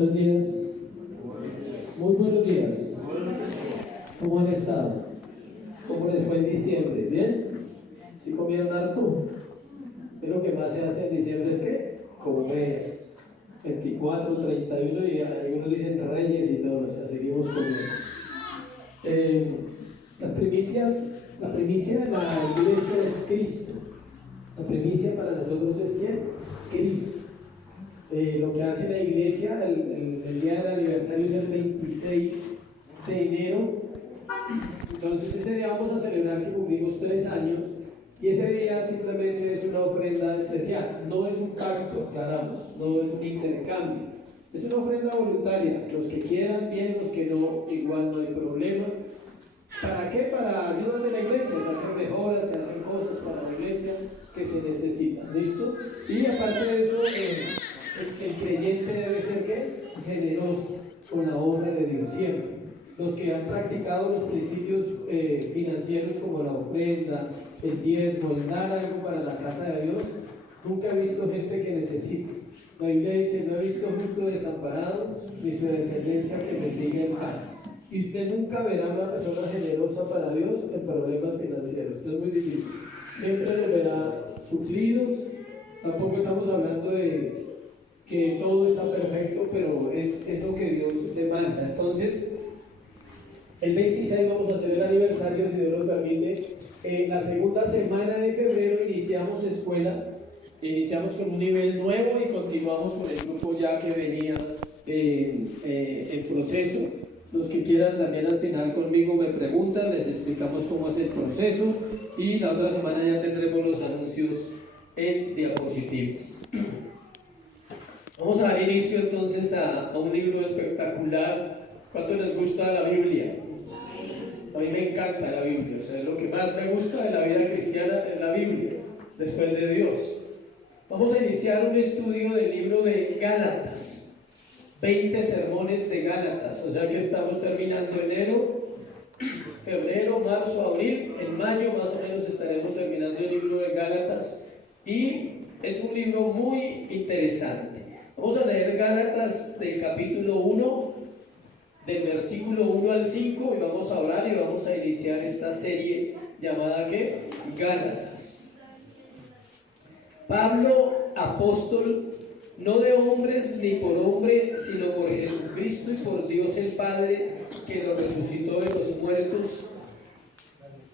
Buenos días. Muy buenos días. ¿Cómo han estado? ¿Cómo les fue en diciembre? ¿Bien? ¿Sí comieron harto? Es lo que más se hace en diciembre, es que comer. 24, 31 y algunos dicen reyes y todo, o sea, seguimos comiendo. Las primicias, la primicia de la iglesia es Cristo. La primicia para nosotros es ¿quién? Cristo. Lo que hace la iglesia, el día del aniversario es el 26 de enero. Entonces ese día vamos a celebrar que cumplimos 3 años y ese día simplemente es una ofrenda especial. No es un pacto, aclaramos, no es un intercambio. Es una ofrenda voluntaria. Los que quieran bien, los que no, igual no hay problema. ¿Para qué? Para ayuda de la iglesia. Se hacen mejoras, se hacen cosas para la iglesia que se necesitan. ¿Listo? Y aparte de eso, el creyente debe ser ¿qué? Generoso con la obra de Dios siempre. Los que han practicado los principios financieros como la ofrenda, el diezmo, el dar algo para la casa de Dios, nunca he visto gente que necesite. La Biblia dice: no he visto justo desamparado, ni su descendencia que bendiga el pan. Y usted nunca verá una persona generosa para Dios en problemas financieros. Esto es muy difícil. Siempre los verá suplidos. Tampoco estamos hablando de que todo está perfecto, pero es lo que Dios demanda. Entonces, el 26 vamos a hacer el aniversario, si Dios lo permite. La segunda semana de febrero iniciamos escuela, iniciamos con un nivel nuevo y continuamos con el grupo ya que venía en proceso. Los que quieran también al final conmigo me preguntan, les explicamos cómo es el proceso y la otra semana ya tendremos los anuncios en diapositivas. Vamos a dar inicio entonces a un libro espectacular. ¿Cuánto les gusta la Biblia? A mí me encanta la Biblia, o sea, es lo que más me gusta de la vida cristiana en la Biblia, después de Dios. Vamos a iniciar un estudio del libro de Gálatas, 20 sermones de Gálatas, o sea que estamos terminando enero, febrero, marzo, abril, en mayo más o menos estaremos terminando el libro de Gálatas y es un libro muy interesante. Vamos a leer Gálatas del capítulo 1, del versículo 1 al 5 y vamos a orar y vamos a iniciar esta serie llamada ¿qué? Gálatas. Pablo, apóstol, no de hombres ni por hombre, sino por Jesucristo y por Dios el Padre, que lo resucitó de los muertos,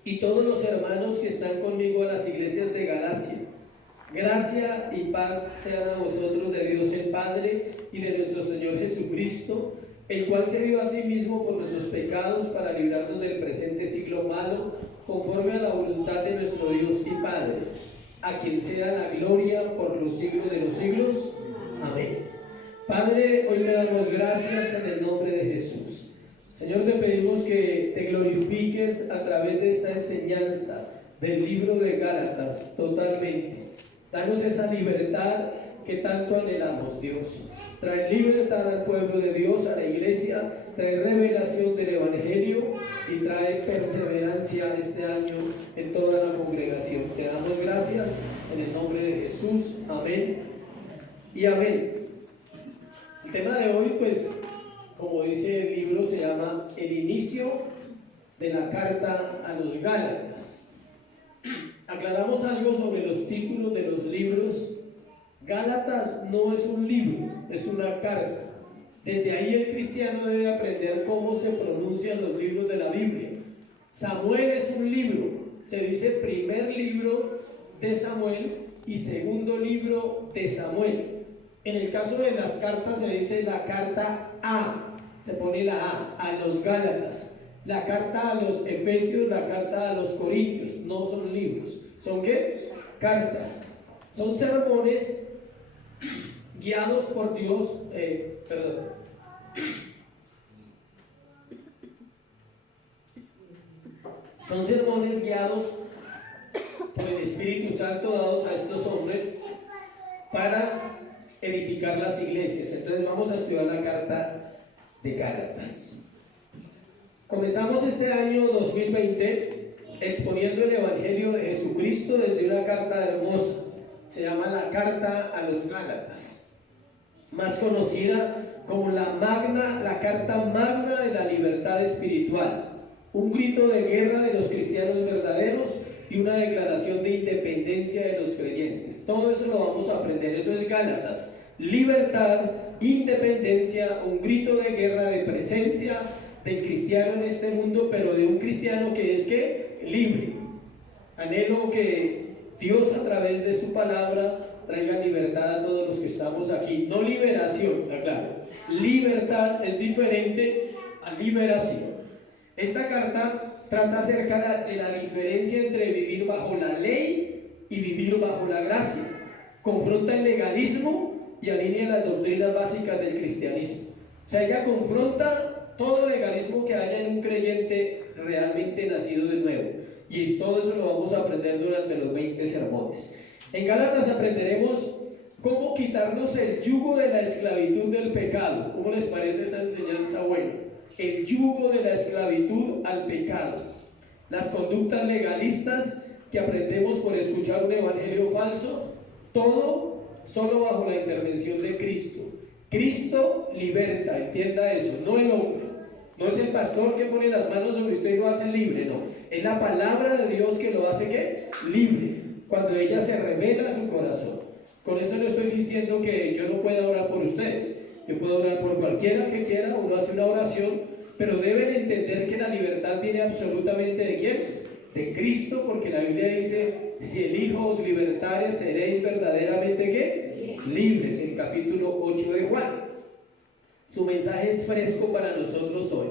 y todos los hermanos que están conmigo en las iglesias de Galacia. Gracia y paz sean a vosotros de Dios el Padre y de nuestro Señor Jesucristo, el cual se dio a sí mismo por nuestros pecados para librarnos del presente siglo malo, conforme a la voluntad de nuestro Dios y Padre, a quien sea la gloria por los siglos de los siglos. Amén. Padre, hoy le damos gracias en el nombre de Jesús. Señor, te pedimos que te glorifiques a través de esta enseñanza del libro de Gálatas totalmente. Danos esa libertad que tanto anhelamos, Dios. Trae libertad al pueblo de Dios, a la iglesia, trae revelación del Evangelio y trae perseverancia este año en toda la congregación. Te damos gracias en el nombre de Jesús. Amén y amén. El tema de hoy, pues, como dice el libro, se llama El inicio de la carta a los Gálatas. Aclaramos algo sobre los títulos de los libros. Gálatas no es un libro, es una carta. Desde ahí el cristiano debe aprender cómo se pronuncian los libros de la Biblia. Samuel es un libro, se dice primer libro de Samuel y segundo libro de Samuel. En el caso de las cartas se dice la carta A, se pone la A los Gálatas. La carta a los Efesios, la carta a los Corintios, no son libros. ¿Son qué? Cartas. Son sermones guiados por Dios, Son sermones guiados por el Espíritu Santo dados a estos hombres para edificar las iglesias. Entonces vamos a estudiar la carta de Gálatas. Comenzamos este año 2020 exponiendo el Evangelio de Jesucristo desde una carta hermosa. Se llama la carta a los Gálatas, más conocida como la carta magna de la libertad espiritual, un grito de guerra de los cristianos verdaderos y una declaración de independencia de los creyentes. Todo eso lo vamos a aprender, eso es Gálatas. Libertad, independencia, un grito de guerra de presencia del cristiano en este mundo, pero de un cristiano que es que libre. Anhelo que Dios a través de su palabra traiga libertad a todos los que estamos aquí. No liberación, aclaro. Libertad es diferente a liberación. Esta carta trata acerca de la diferencia entre vivir bajo la ley y vivir bajo la gracia. Confronta el legalismo y alinea las doctrinas básicas del cristianismo. O sea, ella confronta todo legalismo que haya en un creyente realmente nacido de nuevo. Y todo eso lo vamos a aprender durante los 20 sermones. En Gálatas aprenderemos cómo quitarnos el yugo de la esclavitud del pecado. ¿Cómo les parece esa enseñanza buena? El yugo de la esclavitud al pecado. Las conductas legalistas que aprendemos por escuchar un evangelio falso. Todo solo bajo la intervención de Cristo. Cristo liberta, entienda eso, no el hombre. No es el pastor que pone las manos sobre usted y lo hace libre, no. Es la palabra de Dios que lo hace ¿qué? Libre. Cuando ella se revela a su corazón. Con eso no estoy diciendo que yo no pueda orar por ustedes. Yo puedo orar por cualquiera que quiera, uno hace una oración, pero deben entender que la libertad viene absolutamente ¿de quién? De Cristo, porque la Biblia dice, si el Hijo os libertare, seréis verdaderamente ¿qué? Libres, en capítulo 8 de Juan. Su mensaje es fresco para nosotros hoy,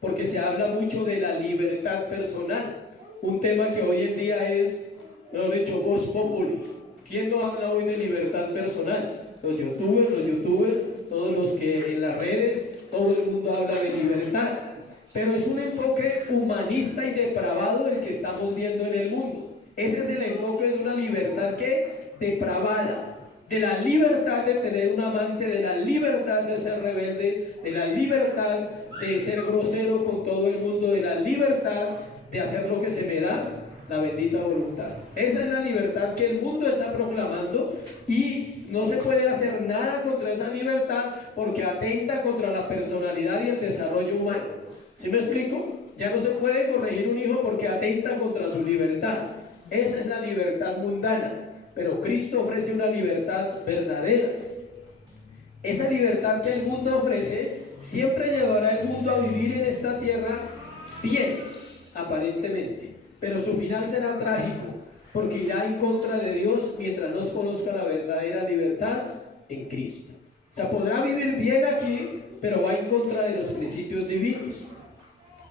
porque se habla mucho de la libertad personal, un tema que hoy en día es, mejor dicho, voz populi. ¿Quién no habla hoy de libertad personal? Los youtubers, todos los que en las redes, todo el mundo habla de libertad, pero es un enfoque humanista y depravado el que estamos viendo en el mundo. Ese es el enfoque de una libertad que depravada, de la libertad de tener un amante, de la libertad de ser rebelde, de la libertad de ser grosero con todo el mundo, de la libertad de hacer lo que se me da la bendita voluntad. Esa es la libertad que el mundo está proclamando y no se puede hacer nada contra esa libertad porque atenta contra la personalidad y el desarrollo humano. ¿Sí me explico? Ya no se puede corregir un hijo porque atenta contra su libertad. Esa es la libertad mundana. Pero Cristo ofrece una libertad verdadera. Esa libertad que el mundo ofrece siempre llevará al mundo a vivir en esta tierra bien, aparentemente, pero su final será trágico, porque irá en contra de Dios mientras no conozca la verdadera libertad en Cristo. O sea, podrá vivir bien aquí, pero va en contra de los principios divinos.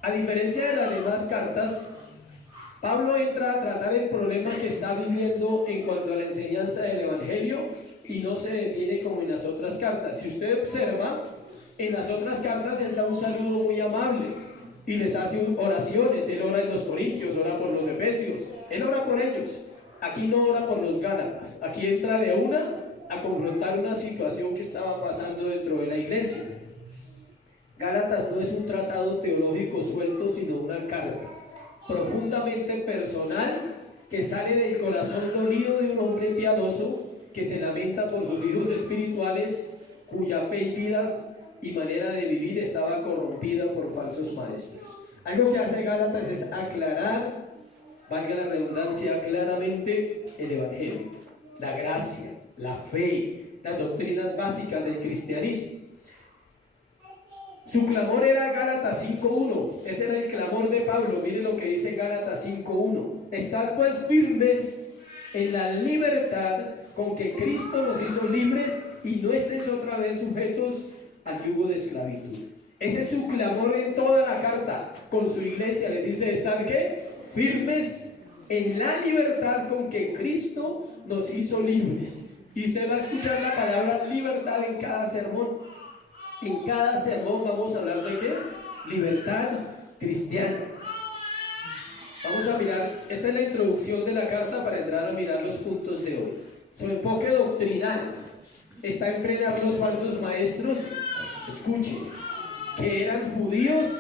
A diferencia de las demás cartas, Pablo entra a tratar el problema que está viviendo en cuanto a la enseñanza del Evangelio y no se detiene como en las otras cartas. Si usted observa, en las otras cartas él da un saludo muy amable y les hace oraciones. Él ora en los Corintios, ora por los Efesios, él ora por ellos. Aquí no ora por los Gálatas, aquí entra de una a confrontar una situación que estaba pasando dentro de la iglesia. Gálatas no es un tratado teológico suelto, sino una carta profundamente personal que sale del corazón dolido de un hombre piadoso que se lamenta por sus hijos espirituales cuya fe y vidas y manera de vivir estaba corrompida por falsos maestros. Algo que hace Gálatas es aclarar, valga la redundancia, claramente el Evangelio, la gracia, la fe, las doctrinas básicas del cristianismo. Su clamor era Gálatas 5.1, ese era el clamor de Pablo. Mire lo que dice Gálatas 5.1: estar pues firmes en la libertad con que Cristo nos hizo libres y no estéis otra vez sujetos al yugo de esclavitud. Ese es su clamor en toda la carta. Con su iglesia les dice estar ¿qué? Firmes en la libertad con que Cristo nos hizo libres. Y usted va a escuchar la palabra libertad en cada sermón. En cada sermón vamos a hablar de ¿qué? Libertad cristiana. Vamos a mirar, esta es la introducción de la carta para entrar a mirar los puntos de hoy. Su enfoque doctrinal está en frenar los falsos maestros, escuchen, que eran judíos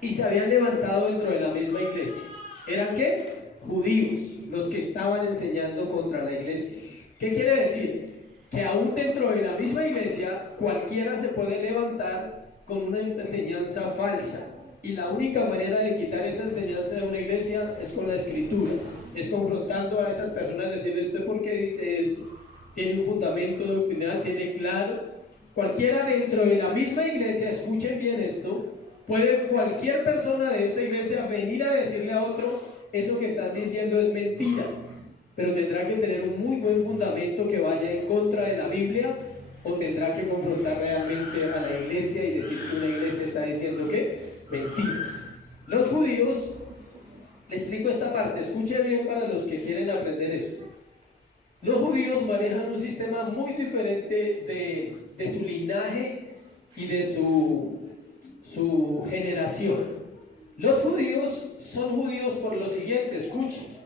y se habían levantado dentro de la misma iglesia. ¿Eran qué? Judíos, los que estaban enseñando contra la iglesia. ¿Qué quiere decir? Que aún dentro de la misma iglesia cualquiera se puede levantar con una enseñanza falsa. Y la única manera de quitar esa enseñanza de una iglesia es con la escritura, es confrontando a esas personas, decirles: ¿usted por qué dice eso? Tiene un fundamento doctrinal, tiene claro. Cualquiera dentro de la misma iglesia, escuchen bien esto, puede cualquier persona de esta iglesia venir a decirle a otro: eso que están diciendo es mentira, pero tendrá que tener un muy buen fundamento que vaya en contra de la Biblia, o tendrá que confrontar realmente a la iglesia y decir que una iglesia está diciendo ¿qué? Mentiras. Los judíos, le explico esta parte, escuchen bien para los que quieren aprender esto. Los judíos manejan un sistema muy diferente de su linaje y de su generación. Los judíos son judíos por lo siguiente, escuchen.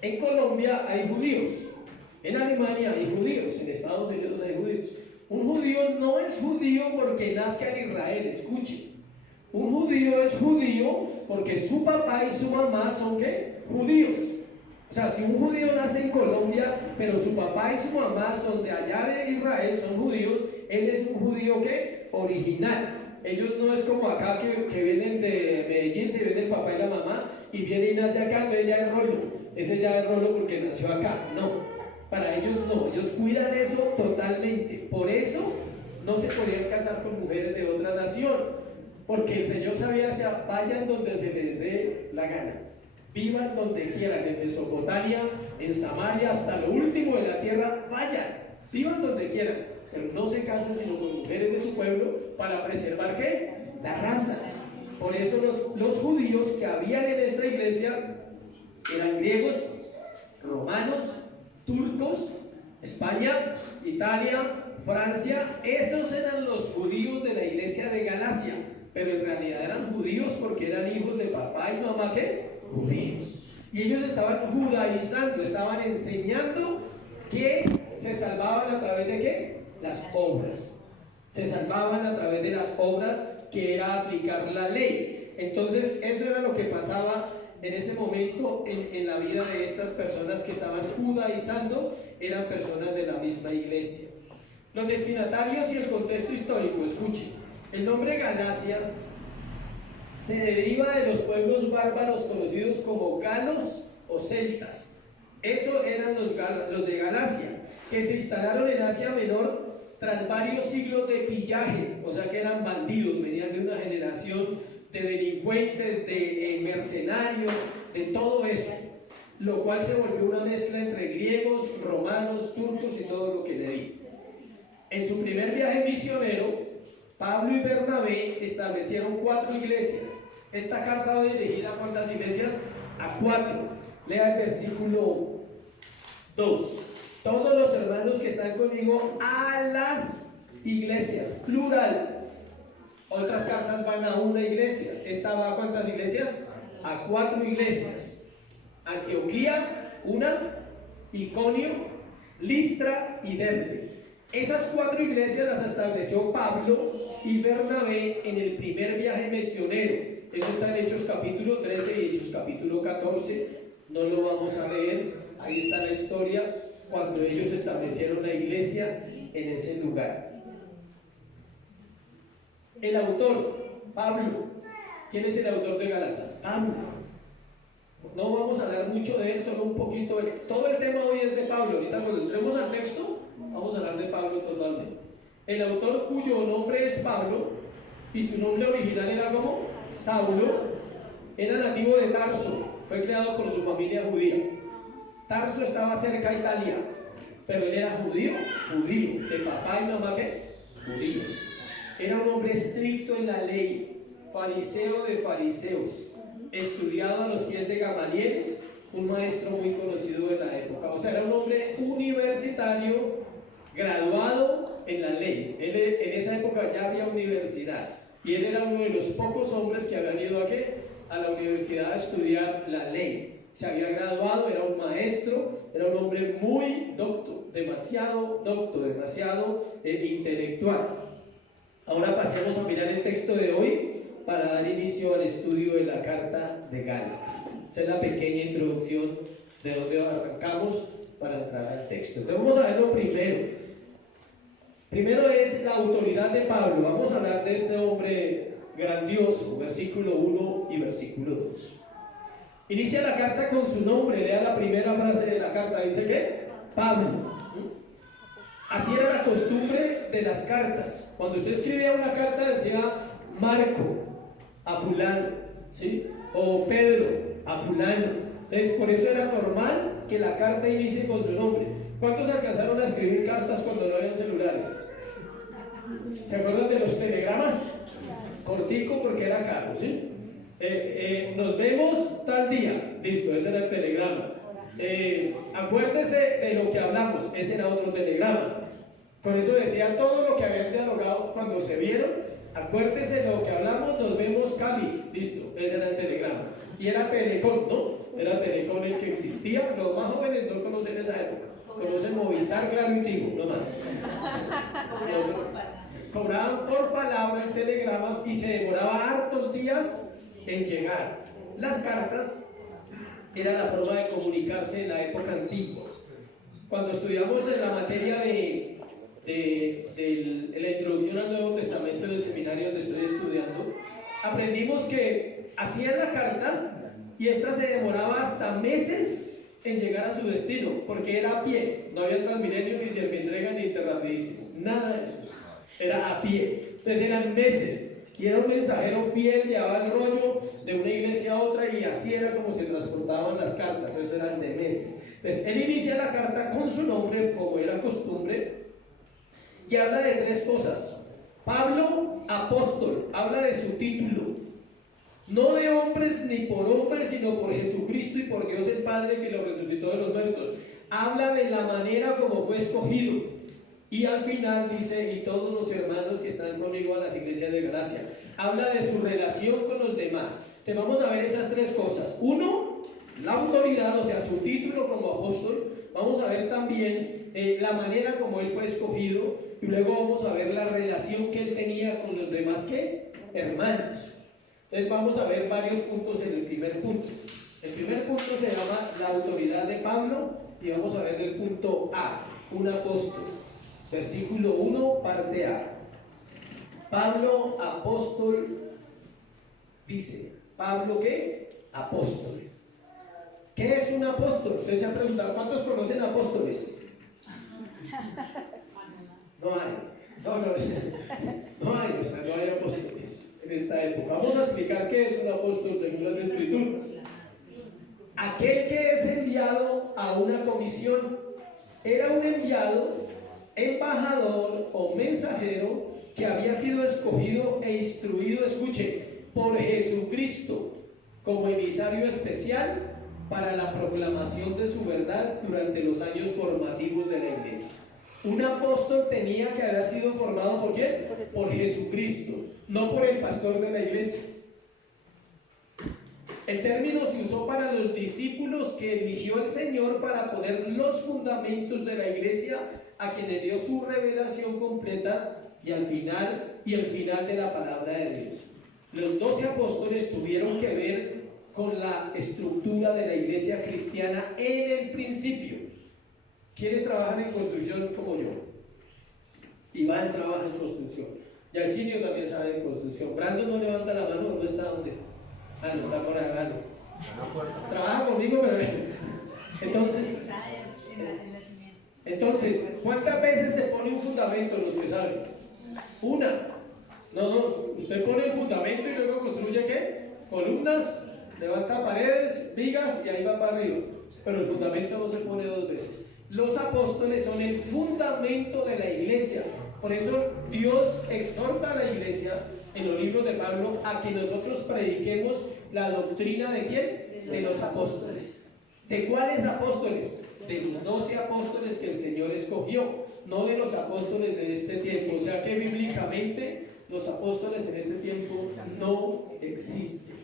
En Colombia hay judíos, en Alemania hay judíos, en Estados Unidos hay judíos. Un judío no es judío porque nazca en Israel, escuchen. Un judío es judío porque su papá y su mamá son ¿qué? Judíos. O sea, si un judío nace en Colombia, pero su papá y su mamá son de allá de Israel, son judíos, él es un judío ¿qué? Original. Ellos no es como acá que vienen de Medellín, se viene el papá y la mamá, y viene y nace acá, entonces ya es rollo. Ese ya es rollo porque nació acá. No, para ellos no, ellos cuidan eso totalmente. Por eso no se podían casar con mujeres de otra nación. Porque el Señor sabía, vayan donde se les dé la gana, vivan donde quieran, en Mesopotamia, en Samaria, hasta lo último de la tierra, vayan, vivan donde quieran, pero no se casen sino con mujeres de su pueblo para preservar ¿qué? La raza. Por eso los judíos que habían en esta iglesia eran griegos, romanos, turcos, España, Italia, Francia. Esos eran los judíos de la iglesia de Galacia. Pero en realidad eran judíos porque eran hijos de papá y mamá ¿qué? Judíos. Y ellos estaban judaizando, estaban enseñando que se salvaban a través de ¿qué? Las obras. Se salvaban a través de las obras, que era aplicar la ley. Entonces eso era lo que pasaba en ese momento en la vida de estas personas que estaban judaizando, eran personas de la misma iglesia. Los destinatarios y el contexto histórico, escuchen. El nombre Galacia se deriva de los pueblos bárbaros conocidos como galos o celtas. Esos eran los de Galacia, que se instalaron en Asia Menor tras varios siglos de pillaje, o sea que eran bandidos, venían de una generación de delincuentes, de mercenarios, de todo eso, lo cual se volvió una mezcla entre griegos, romanos, turcos y todo lo que le di. En su primer viaje misionero, Pablo y Bernabé establecieron 4 iglesias. Esta carta va dirigida a ¿cuántas iglesias? A 4. Lea el versículo 2. Todos los hermanos que están conmigo a las iglesias, plural. Otras cartas van a una iglesia. Esta va a ¿cuántas iglesias? A 4 iglesias. Antioquía, una, Iconio, Listra y Derbe. Esas 4 iglesias las estableció Pablo y Bernabé en el primer viaje misionero. Eso está en Hechos capítulo 13 y Hechos capítulo 14. No lo vamos a leer. Ahí está la historia cuando ellos establecieron la iglesia en ese lugar. El autor, Pablo. ¿Quién es el autor de Gálatas? Pablo. No vamos a hablar mucho de él, solo un poquito. Todo el tema hoy es de Pablo. Ahorita cuando entremos al texto, vamos a hablar de Pablo totalmente. El autor, cuyo nombre es Pablo, y su nombre original era como Saulo, era nativo de Tarso, fue creado por su familia judía. Tarso estaba cerca de Italia, pero él era judío, de papá y mamá ¿qué? Judíos. Era un hombre estricto en la ley, fariseo de fariseos, estudiado a los pies de Gamaliel, un maestro muy conocido de la época. O sea, era un hombre universitario, graduado en la ley. En esa época ya había universidad, y él era uno de los pocos hombres que habían ido a la universidad a estudiar la ley. Se había graduado, era un maestro, era un hombre muy docto, demasiado intelectual. Ahora pasemos a mirar el texto de hoy para dar inicio al estudio de la carta de Gálatas. Esa es la pequeña introducción de donde arrancamos para entrar al texto. Entonces vamos a ver lo primero. Primero es la autoridad de Pablo. Vamos a hablar de este hombre grandioso, versículo 1 y versículo 2. Inicia la carta con su nombre. Lea la primera frase de la carta. Dice que Pablo. Así era la costumbre de las cartas. Cuando usted escribía una carta decía Marco a fulano, ¿sí? O Pedro a fulano. Entonces por eso era normal que la carta inicie con su nombre. ¿Cuántos alcanzaron a escribir cartas cuando no habían celulares? ¿Se acuerdan de los telegramas? Cortico porque era caro, ¿sí? Nos vemos tal día. Listo, ese era el telegrama. Acuérdese de lo que hablamos. Ese era otro telegrama. Con eso decía todo lo que habían dialogado cuando se vieron. Acuérdese de lo que hablamos. Nos vemos Cali. Listo, ese era el telegrama. Y era Telecom, ¿no? Era Telecom el que existía. Los más jóvenes no conocen esa época. Conocen Movistar, Claro y Tigo, no más. Cobraban por palabra el telegrama y se demoraba hartos días en llegar. Las cartas era la forma de comunicarse en la época antigua. Cuando estudiamos en la materia de la introducción al Nuevo Testamento en el seminario donde estoy estudiando, aprendimos que hacían la carta y esta se demoraba hasta meses en llegar a su destino, porque era a pie. No había Transmilenio, ni Servientrega, ni Interrapidísimo, nada de eso. Era a pie. Entonces eran meses. Y era un mensajero fiel, llevaba el rollo de una iglesia a otra, y así era como se transportaban las cartas. Eso eran de meses. Entonces él inicia la carta con su nombre, como era costumbre, y habla de tres cosas. Pablo, apóstol, habla de su título. No de hombres ni por hombres, sino por Jesucristo y por Dios el Padre que lo resucitó de los muertos. Habla de la manera como fue escogido. Y al final dice, y todos los hermanos que están conmigo a las iglesias de gracia. Habla de su relación con los demás. Te vamos a ver esas tres cosas. Uno, la autoridad, o sea, su título como apóstol. Vamos a ver también la manera como él fue escogido. Y luego vamos a ver la relación que él tenía con los demás, ¿qué? Hermanos. Entonces vamos a ver varios puntos en el primer punto. El primer punto se llama la autoridad de Pablo y vamos a ver el punto A, un apóstol. Versículo 1, parte A. Pablo, apóstol, dice, ¿Pablo qué? Apóstol. ¿Qué es un apóstol? Ustedes se han preguntado, ¿cuántos conocen apóstoles? No hay. No hay apóstoles en esta época. Vamos a explicar qué es un apóstol según las Escrituras. Aquel que es enviado a una comisión. Era un enviado, embajador o mensajero que había sido escogido e instruido, escuche, por Jesucristo como emisario especial para la proclamación de su verdad durante los años formativos de la iglesia. Un apóstol tenía que haber sido formado ¿por quién? Por Jesucristo, no por el pastor de la iglesia. El término se usó para los discípulos que eligió el Señor para poner los fundamentos de la iglesia, a quienes dio su revelación completa y el final de la palabra de Dios. Los 12 apóstoles tuvieron que ver con la estructura de la iglesia cristiana en el principio. ¿Quiénes trabajan en construcción como yo? Iván trabaja en construcción. Yarcinio también sabe en construcción. Brandon no levanta la mano, ¿no está dónde? Ah, no está por acá, no. Trabaja conmigo, pero entonces, ¿cuántas veces se pone un fundamento, los que saben? Una. No, usted pone el fundamento y luego construye ¿qué? Columnas, levanta paredes, vigas y ahí va para arriba. Pero el fundamento no se pone dos veces. Los apóstoles son el fundamento de la iglesia. Por eso Dios exhorta a la iglesia en los libros de Pablo a que nosotros prediquemos la doctrina ¿de quién? De los apóstoles. ¿De cuáles apóstoles? De los 12 apóstoles que el Señor escogió, no de los apóstoles de este tiempo. O sea que bíblicamente los apóstoles en este tiempo no existen.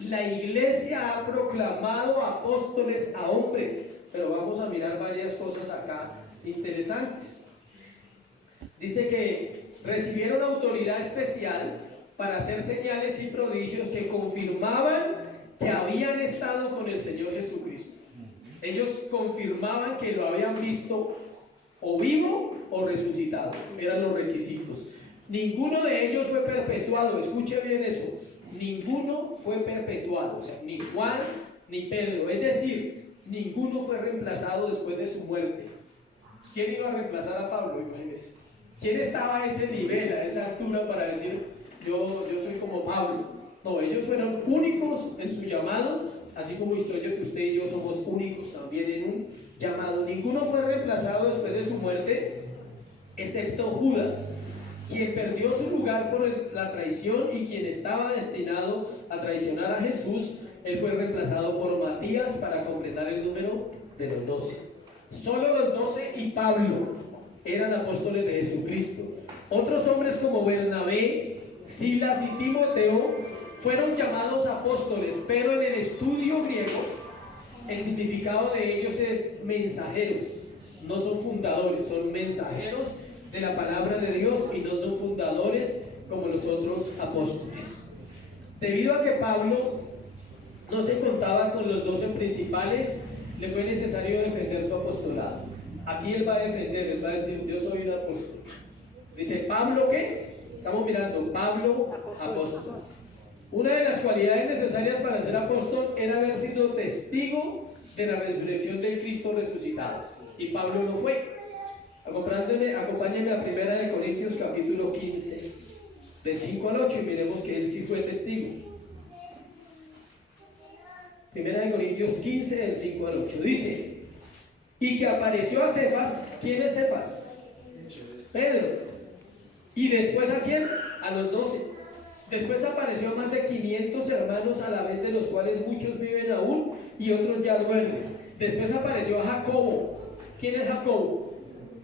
La iglesia ha proclamado apóstoles a hombres, pero vamos a mirar varias cosas acá interesantes. Dice que recibieron autoridad especial para hacer señales y prodigios que confirmaban que habían estado con el Señor Jesucristo. Ellos confirmaban que lo habían visto o vivo o resucitado. Eran los requisitos. Ninguno de ellos fue perpetuado. Escuche bien eso. Ninguno fue perpetuado. O sea, ni Juan ni Pedro. Es decir, ninguno fue reemplazado después de su muerte. ¿Quién iba a reemplazar a Pablo? Imagínense. ¿Quién estaba a ese nivel, a esa altura para decir, yo soy como Pablo? No, ellos fueron únicos en su llamado, así como estoy yo, que usted y yo somos únicos también en un llamado. Ninguno fue reemplazado después de su muerte, excepto Judas, quien perdió su lugar por la traición y quien estaba destinado a traicionar a Jesús. Él fue reemplazado por Matías para completar el número de los 12. Solo los 12 y Pablo eran apóstoles de Jesucristo. Otros hombres como Bernabé, Silas y Timoteo fueron llamados apóstoles, pero en el estudio griego el significado de ellos es mensajeros. No son fundadores, son mensajeros de la palabra de Dios y no son fundadores como los otros apóstoles. Debido a que Pablo no se contaba con los 12 principales, le fue necesario defender su apostolado. Aquí él va a defender, él va a decir, yo soy un apóstol. Dice, ¿Pablo qué? Estamos mirando, Pablo, apóstol. Una de las cualidades necesarias para ser apóstol era haber sido testigo de la resurrección del Cristo resucitado. Y Pablo lo fue. Acompáñenme a 1 Corintios capítulo 15, del 5 al 8, y miremos que él sí fue testigo. 1 Corintios 15, del 5 al 8, dice, y que apareció a Cefas. ¿Quién es Cefas? Pedro. ¿Y después a quién? A los 12. Después apareció a más de 500 hermanos a la vez, de los cuales muchos viven aún y otros ya duermen. Después apareció a Jacobo. ¿Quién es Jacobo?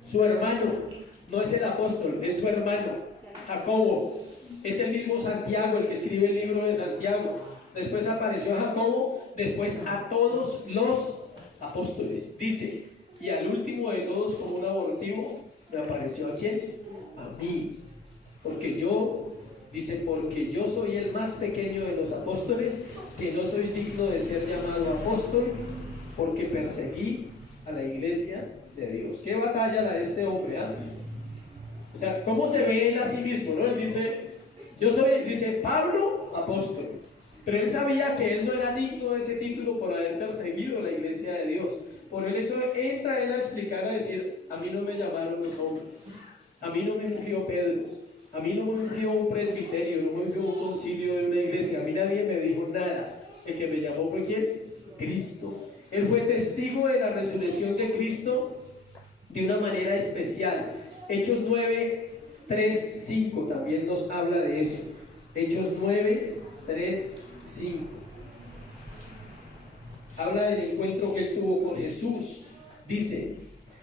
Su hermano. No es el apóstol, es su hermano. Jacobo es el mismo Santiago, el que escribe el libro de Santiago. Después apareció a Jacobo, después a todos los apóstoles. Dice, y al último de todos, como un abortivo, me apareció ¿a quién? A mí. Porque yo soy el más pequeño de los apóstoles, que no soy digno de ser llamado apóstol, porque perseguí a la iglesia de Dios. ¿Qué batalla la de este hombre? O sea, ¿cómo se ve él a sí mismo? ¿No? Él dice, Pablo, apóstol. Pero él sabía que él no era digno de ese título por haber perseguido a la iglesia de Dios. Por eso entra él a explicar, a decir, a mí no me llamaron los hombres, a mí no me ungió Pedro, a mí no me ungió un presbiterio, no me ungió un concilio de una iglesia, a mí nadie me dijo nada. El que me llamó fue ¿quién? Cristo. Él fue testigo de la resurrección de Cristo de una manera especial. Hechos 9, 3, 5 también nos habla de eso. Hechos 9, 3, 5. Habla del encuentro que él tuvo con Jesús. Dice,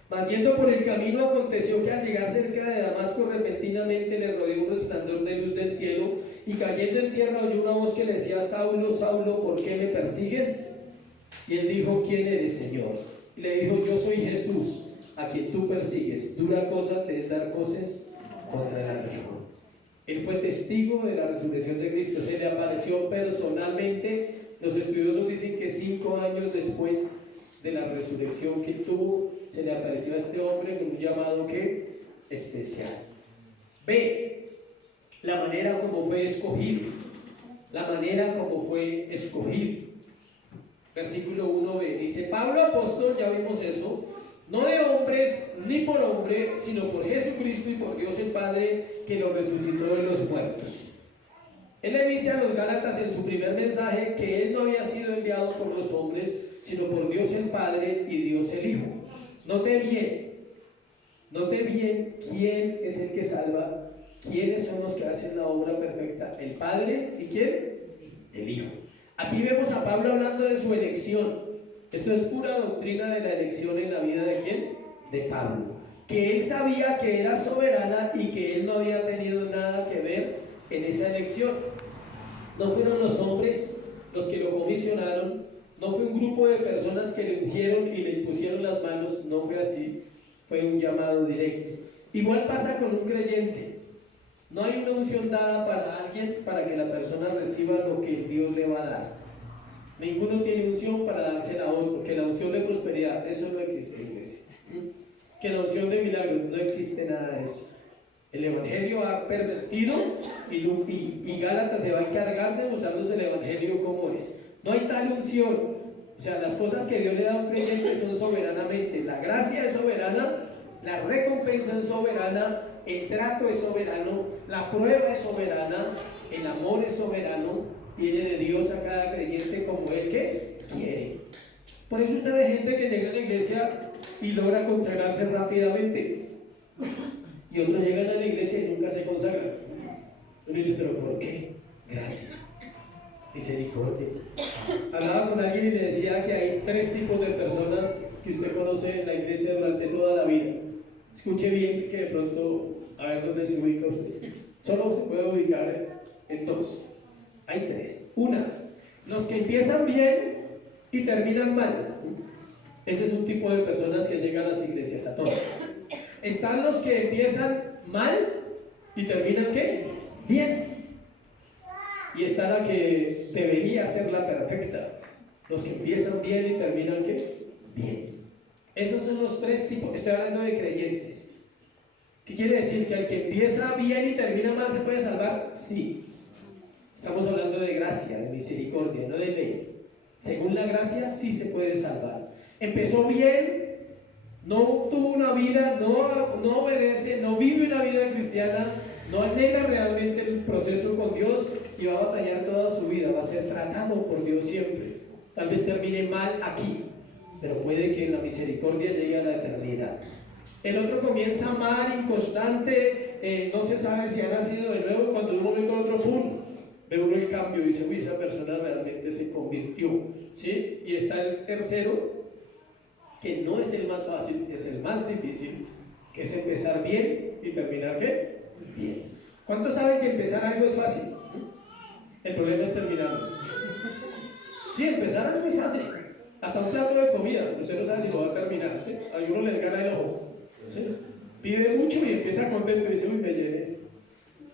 mas yendo por el camino aconteció que al llegar cerca de Damasco repentinamente le rodeó un resplandor de luz del cielo, y cayendo en tierra oyó una voz que le decía, Saulo, Saulo, ¿por qué me persigues? Y él dijo, ¿quién eres, Señor? Y le dijo, yo soy Jesús, a quien tú persigues. Dura cosa te es dar cosas contra el aguijón. Él fue testigo de la resurrección de Cristo, se le apareció personalmente. Los estudiosos dicen que 5 años después de la resurrección que tuvo, se le apareció a este hombre con un llamado que especial. B, la manera como fue escogido. La manera como fue escogido. Versículo 1b dice, Pablo apóstol, ya vimos eso, no de hombres ni por hombre, sino por Jesucristo y por Dios el Padre, que lo resucitó de los muertos. Él le dice a los Gálatas en su primer mensaje que él no había sido enviado por los hombres, sino por Dios el Padre y Dios el Hijo. Note bien quién es el que salva, quiénes son los que hacen la obra perfecta, el Padre y quién, el Hijo. Aquí vemos a Pablo hablando de su elección. Esto es pura doctrina de la elección en la vida de quién, de Pablo, que él sabía que era soberana y que él no había tenido nada que ver en esa elección. No fueron los hombres los que lo comisionaron, no fue un grupo de personas que le ungieron y le impusieron las manos, no fue así, fue un llamado directo. Igual pasa con un creyente. No hay una unción dada para alguien para que la persona reciba lo que Dios le va a dar. Ninguno tiene unción para dársela a otro, que la unción de prosperidad, eso no existe, iglesia. que la unción de milagros. No existe nada de eso. El Evangelio ha pervertido y Gálatas se va a encargar de mostrarnos el Evangelio como es. No hay tal unción. O sea, las cosas que Dios le da a un creyente son soberanamente. La gracia es soberana, la recompensa es soberana, el trato es soberano, la prueba es soberana, el amor es soberano. Viene de Dios a cada creyente como Él que quiere. Por eso usted ve gente que llega a la iglesia y logra consagrarse rápidamente. Y otros llegan a la iglesia y nunca se consagran. Uno dice, ¿pero por qué? Gracia, misericordia. Hablaba con alguien y le decía que hay 3 tipos de personas que usted conoce en la iglesia durante toda la vida. Escuche bien que de pronto, a ver dónde se ubica usted. Solo se puede ubicar en 2. Hay 3. Una, los que empiezan bien y terminan mal. Ese es un tipo de personas que llegan a las iglesias, a todas. Están los que empiezan mal y terminan ¿qué? Bien. Y está la que debería ser la perfecta. Los que empiezan bien y terminan ¿qué? Bien. Esos son los 3 tipos. Estoy hablando de creyentes. ¿Qué quiere decir? ¿Que el que empieza bien y termina mal se puede salvar? Sí. Estamos hablando de gracia, de misericordia, no de ley. Según la gracia sí se puede salvar. Empezó bien, no tuvo una vida, no obedece, no vive una vida cristiana, no anhela realmente el proceso con Dios y va a batallar toda su vida, va a ser tratado por Dios siempre. Tal vez termine mal aquí, pero puede que en la misericordia llegue a la eternidad. El otro comienza mal, inconstante, no se sabe si ha nacido de nuevo, cuando de un momento a otro, ¡pum!, ve uno el cambio y dice, uy, esa persona realmente se convirtió, ¿sí? Y está el tercero, que no es el más fácil, es el más difícil, que es empezar bien y terminar ¿qué? Bien. ¿Cuántos saben que empezar algo es fácil? El problema es terminarlo. Sí, empezar algo es fácil. Hasta un plato de comida, usted no sabe si lo va a terminar, ¿sí? A uno le gana el ojo, ¿sí? Pide mucho y empieza contento y dice, uy, me llené.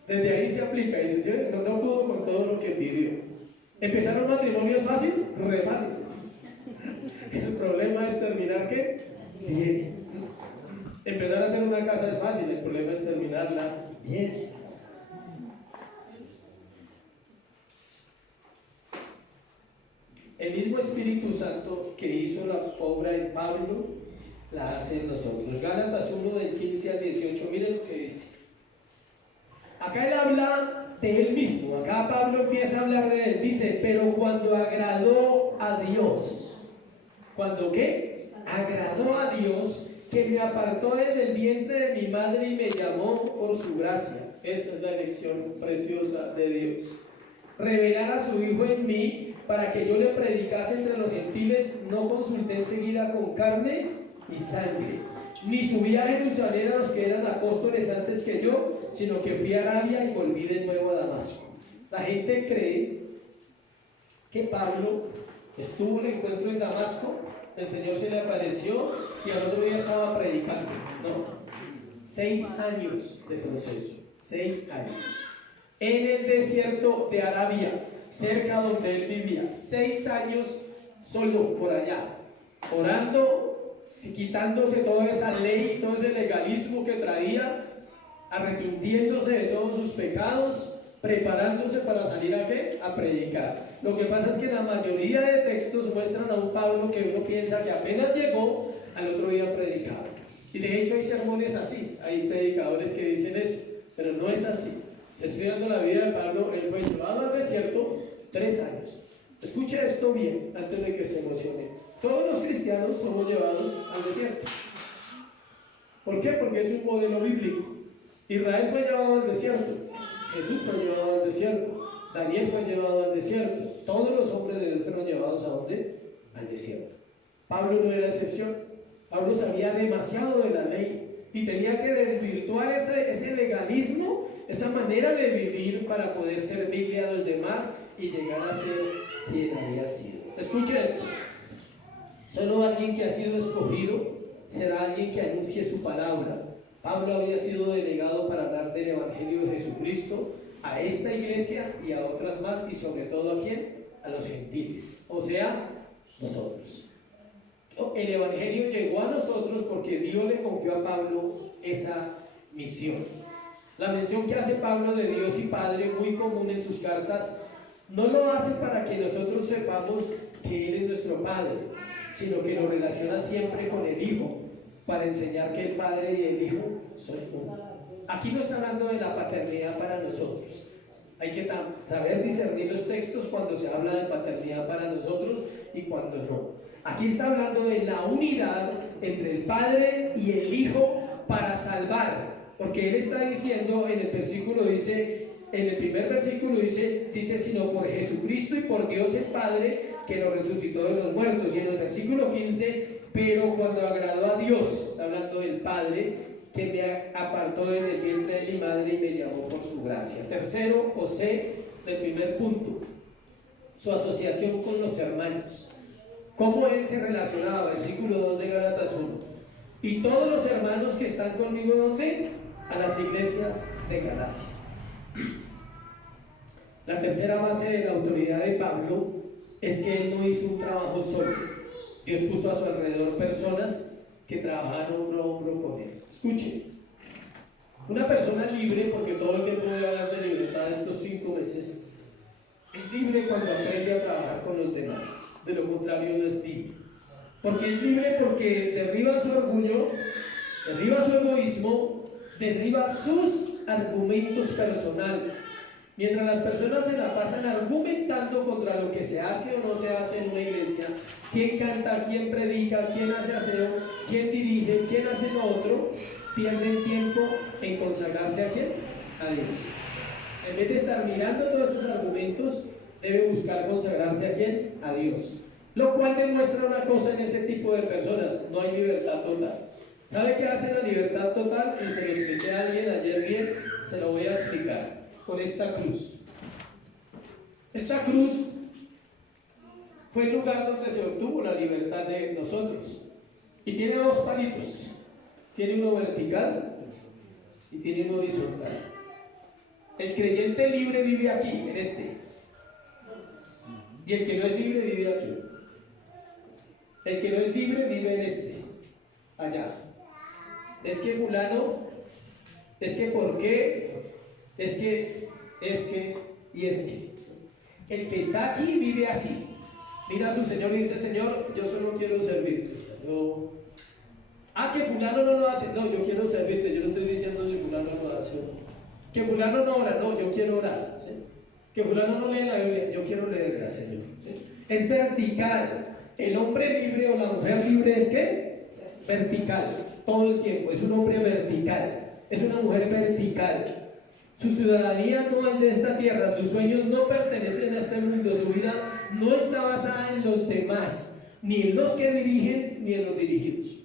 Desde ahí se aplica y dice, ¿sí? No pudo con todo lo que pidió. ¿Empezar un matrimonio es fácil? Re fácil. El problema es terminar ¿qué? Bien. Empezar a hacer una casa es fácil, el problema es terminarla bien. El mismo Espíritu Santo que hizo la obra en Pablo, la hace en nosotros. Gálatas 1 del 15 al 18, miren lo que dice. Acá él habla de él mismo, acá Pablo empieza a hablar de él, dice, pero cuando agradó a Dios, ¿cuando qué? Agradó a Dios, que me apartó desde el vientre de mi madre y me llamó por su gracia. Esa es la elección preciosa de Dios. Revelar a su Hijo en mí, para que yo le predicase entre los gentiles, no consulté enseguida con carne y sangre, ni subí a Jerusalén a los que eran apóstoles antes que yo, sino que fui a Arabia y volví de nuevo a Damasco. La gente cree que Pablo estuvo en el encuentro en Damasco, el Señor se le apareció y al otro día estaba predicando. No, 6 años de proceso, 6 años. En el desierto de Arabia, cerca donde él vivía, 6 años solo por allá, orando, quitándose toda esa ley, todo ese legalismo que traía, arrepintiéndose de todos sus pecados, preparándose para salir a ¿qué? A predicar. Lo que pasa es que la mayoría de textos muestran a un Pablo que uno piensa que apenas llegó, al otro día predicaba. Y de hecho hay sermones así, hay predicadores que dicen eso, pero no es así. Estudiando la vida de Pablo, él fue llevado al desierto 3 años. Escuche esto bien antes de que se emocione. Todos los cristianos somos llevados al desierto. ¿Por qué? Porque es un modelo bíblico. Israel fue llevado al desierto, Jesús fue llevado al desierto, Daniel fue llevado al desierto. Todos los hombres de Dios fueron llevados ¿a dónde? Al desierto. Pablo no era excepción. Pablo sabía demasiado de la ley y tenía que desvirtuar ese legalismo, esa manera de vivir para poder servirle a los demás y llegar a ser quien había sido. Escuche esto. Solo alguien que ha sido escogido será alguien que anuncie su palabra. Pablo había sido delegado para hablar del Evangelio de Jesucristo a esta iglesia y a otras más, y sobre todo ¿a quién? A los gentiles, o sea, nosotros. El Evangelio llegó a nosotros porque Dios le confió a Pablo esa misión. La mención que hace Pablo de Dios y Padre, muy común en sus cartas, no lo hace para que nosotros sepamos que Él es nuestro Padre, sino que lo relaciona siempre con el Hijo, para enseñar que el Padre y el Hijo son uno. Aquí no está hablando de la paternidad para nosotros. Hay que saber discernir los textos cuando se habla de paternidad para nosotros y cuando no. Aquí está hablando de la unidad entre el Padre y el Hijo para salvar. Porque Él está diciendo en el versículo, en el primer versículo dice, sino por Jesucristo y por Dios el Padre que lo resucitó de los muertos. Y en el versículo 15, pero cuando agradó a Dios, está hablando del Padre, que me apartó desde el vientre de mi madre y me llamó por su gracia. Tercero, o C, del primer punto, su asociación con los hermanos. ¿Cómo Él se relacionaba? Versículo 2 de Gálatas 1. Y todos los hermanos que están conmigo, ¿dónde? A las iglesias de Galacia. La tercera base de la autoridad de Pablo es que él no hizo un trabajo solo. Dios puso a su alrededor personas que trabajaron hombro a hombro con él. Escuchen, una persona libre, porque todo el tiempo voy a hablar de libertad estos 5 meses, es libre cuando aprende a trabajar con los demás. De lo contrario no es libre. Porque es libre porque derriba su orgullo, derriba su egoísmo, derriba sus argumentos personales. Mientras las personas se la pasan argumentando contra lo que se hace o no se hace en una iglesia, quién canta, quién predica, quién hace aseo, quién dirige, quién hace lo otro, pierden tiempo en consagrarse a quién, a Dios. En vez de estar mirando todos esos argumentos, debe buscar consagrarse a quién, a Dios. Lo cual demuestra una cosa en ese tipo de personas: no hay libertad total. ¿Sabe qué hace la libertad total? Y se lo expliqué a alguien ayer bien, se lo voy a explicar con esta cruz. Esta cruz fue el lugar donde se obtuvo la libertad de nosotros. Y tiene 2 palitos. Tiene uno vertical y tiene uno horizontal. El creyente libre vive aquí, en este. Y el que no es libre vive aquí. El que no es libre vive en este, allá. Es que fulano, es que por qué, es que, y es que. El que está aquí vive así. Mira a su Señor y dice: Señor, yo solo quiero servirte. Que fulano no lo hace. No, yo quiero servirte. Yo no estoy diciendo si fulano no lo hace. Que fulano no ora. No, yo quiero orar. ¿Sí? Que fulano no lee la Biblia. Yo quiero leerla, Señor. ¿Sí? Es vertical. El hombre libre o la mujer libre es ¿qué? Vertical. Todo el tiempo. Es un hombre vertical. Es una mujer vertical. Su ciudadanía no es de esta tierra. Sus sueños no pertenecen a este mundo. Su vida no está basada en los demás, ni en los que dirigen, ni en los dirigidos.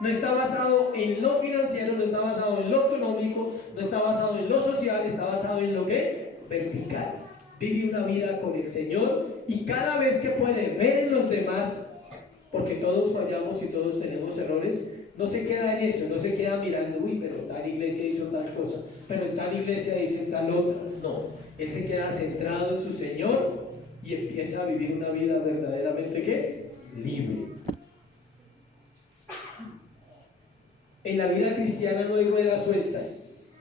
No está basado en lo financiero, no está basado en lo económico, no está basado en lo social, está basado en lo que vertical. Vive una vida con el Señor y cada vez que puede ver en los demás, porque todos fallamos y todos tenemos errores, no se queda en eso, no se queda mirando: uy, pero tal iglesia hizo tal cosa, pero en tal iglesia dice tal otra. No, él se queda centrado en su Señor y empieza a vivir una vida verdaderamente ¿qué? Libre. En la vida cristiana no hay ruedas sueltas.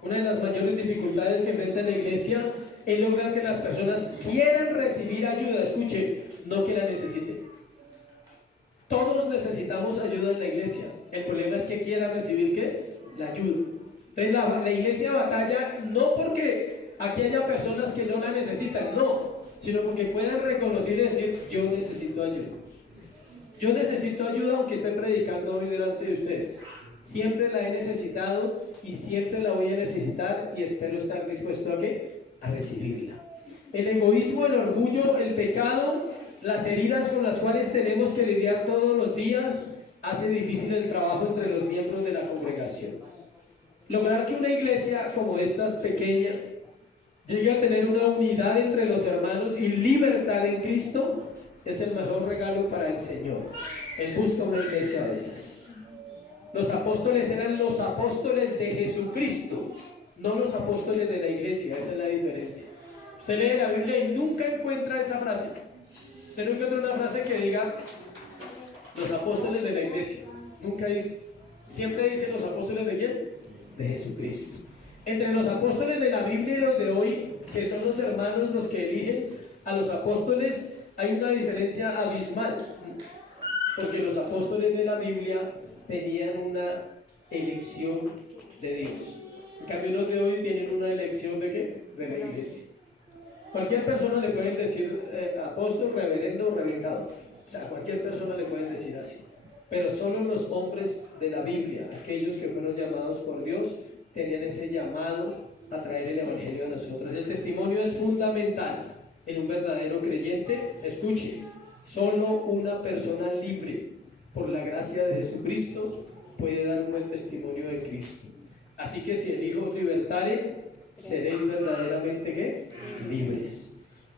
Una de las mayores dificultades que enfrenta la iglesia es lograr que las personas quieran recibir ayuda. Escuchen, no que la necesiten. Todos necesitamos ayuda en la iglesia. El problema es que quiera recibir ¿qué? La ayuda. Entonces la iglesia batalla no porque aquí haya personas que no la necesitan, no, sino porque puedan reconocer y decir: yo necesito ayuda. Yo necesito ayuda aunque esté predicando hoy delante de ustedes. Siempre la he necesitado y siempre la voy a necesitar, y espero estar dispuesto a ¿qué? A recibirla. El egoísmo, el orgullo, el pecado, las heridas con las cuales tenemos que lidiar todos los días, hace difícil el trabajo entre los miembros de la congregación. Lograr que una iglesia como esta, pequeña, llegue a tener una unidad entre los hermanos y libertad en Cristo es el mejor regalo para el Señor. Él busca una iglesia de esas. Los apóstoles eran los apóstoles de Jesucristo, no los apóstoles de la iglesia. Esa es la diferencia. Usted lee la Biblia y nunca encuentra esa frase. Usted no encuentra una frase que diga: Los apóstoles de la iglesia. Nunca dice, siempre dice los apóstoles de quién? De Jesucristo. Entre los apóstoles de la Biblia y los de hoy, que son los hermanos los que eligen a los apóstoles, hay una diferencia abismal. Porque los apóstoles de la Biblia tenían una elección de Dios. En cambio, los de hoy tienen una elección de ¿qué? De la iglesia. Cualquier persona le pueden decir apóstol, reverendo o reverendado. O sea, a cualquier persona le pueden decir así. Pero solo los hombres de la Biblia, aquellos que fueron llamados por Dios, tenían ese llamado a traer el evangelio a nosotros. El testimonio es fundamental en un verdadero creyente. Escuche, solo una persona libre por la gracia de Jesucristo puede dar un buen testimonio de Cristo. Así que si el Hijo os libertare, seréis verdaderamente ¿qué? Libres.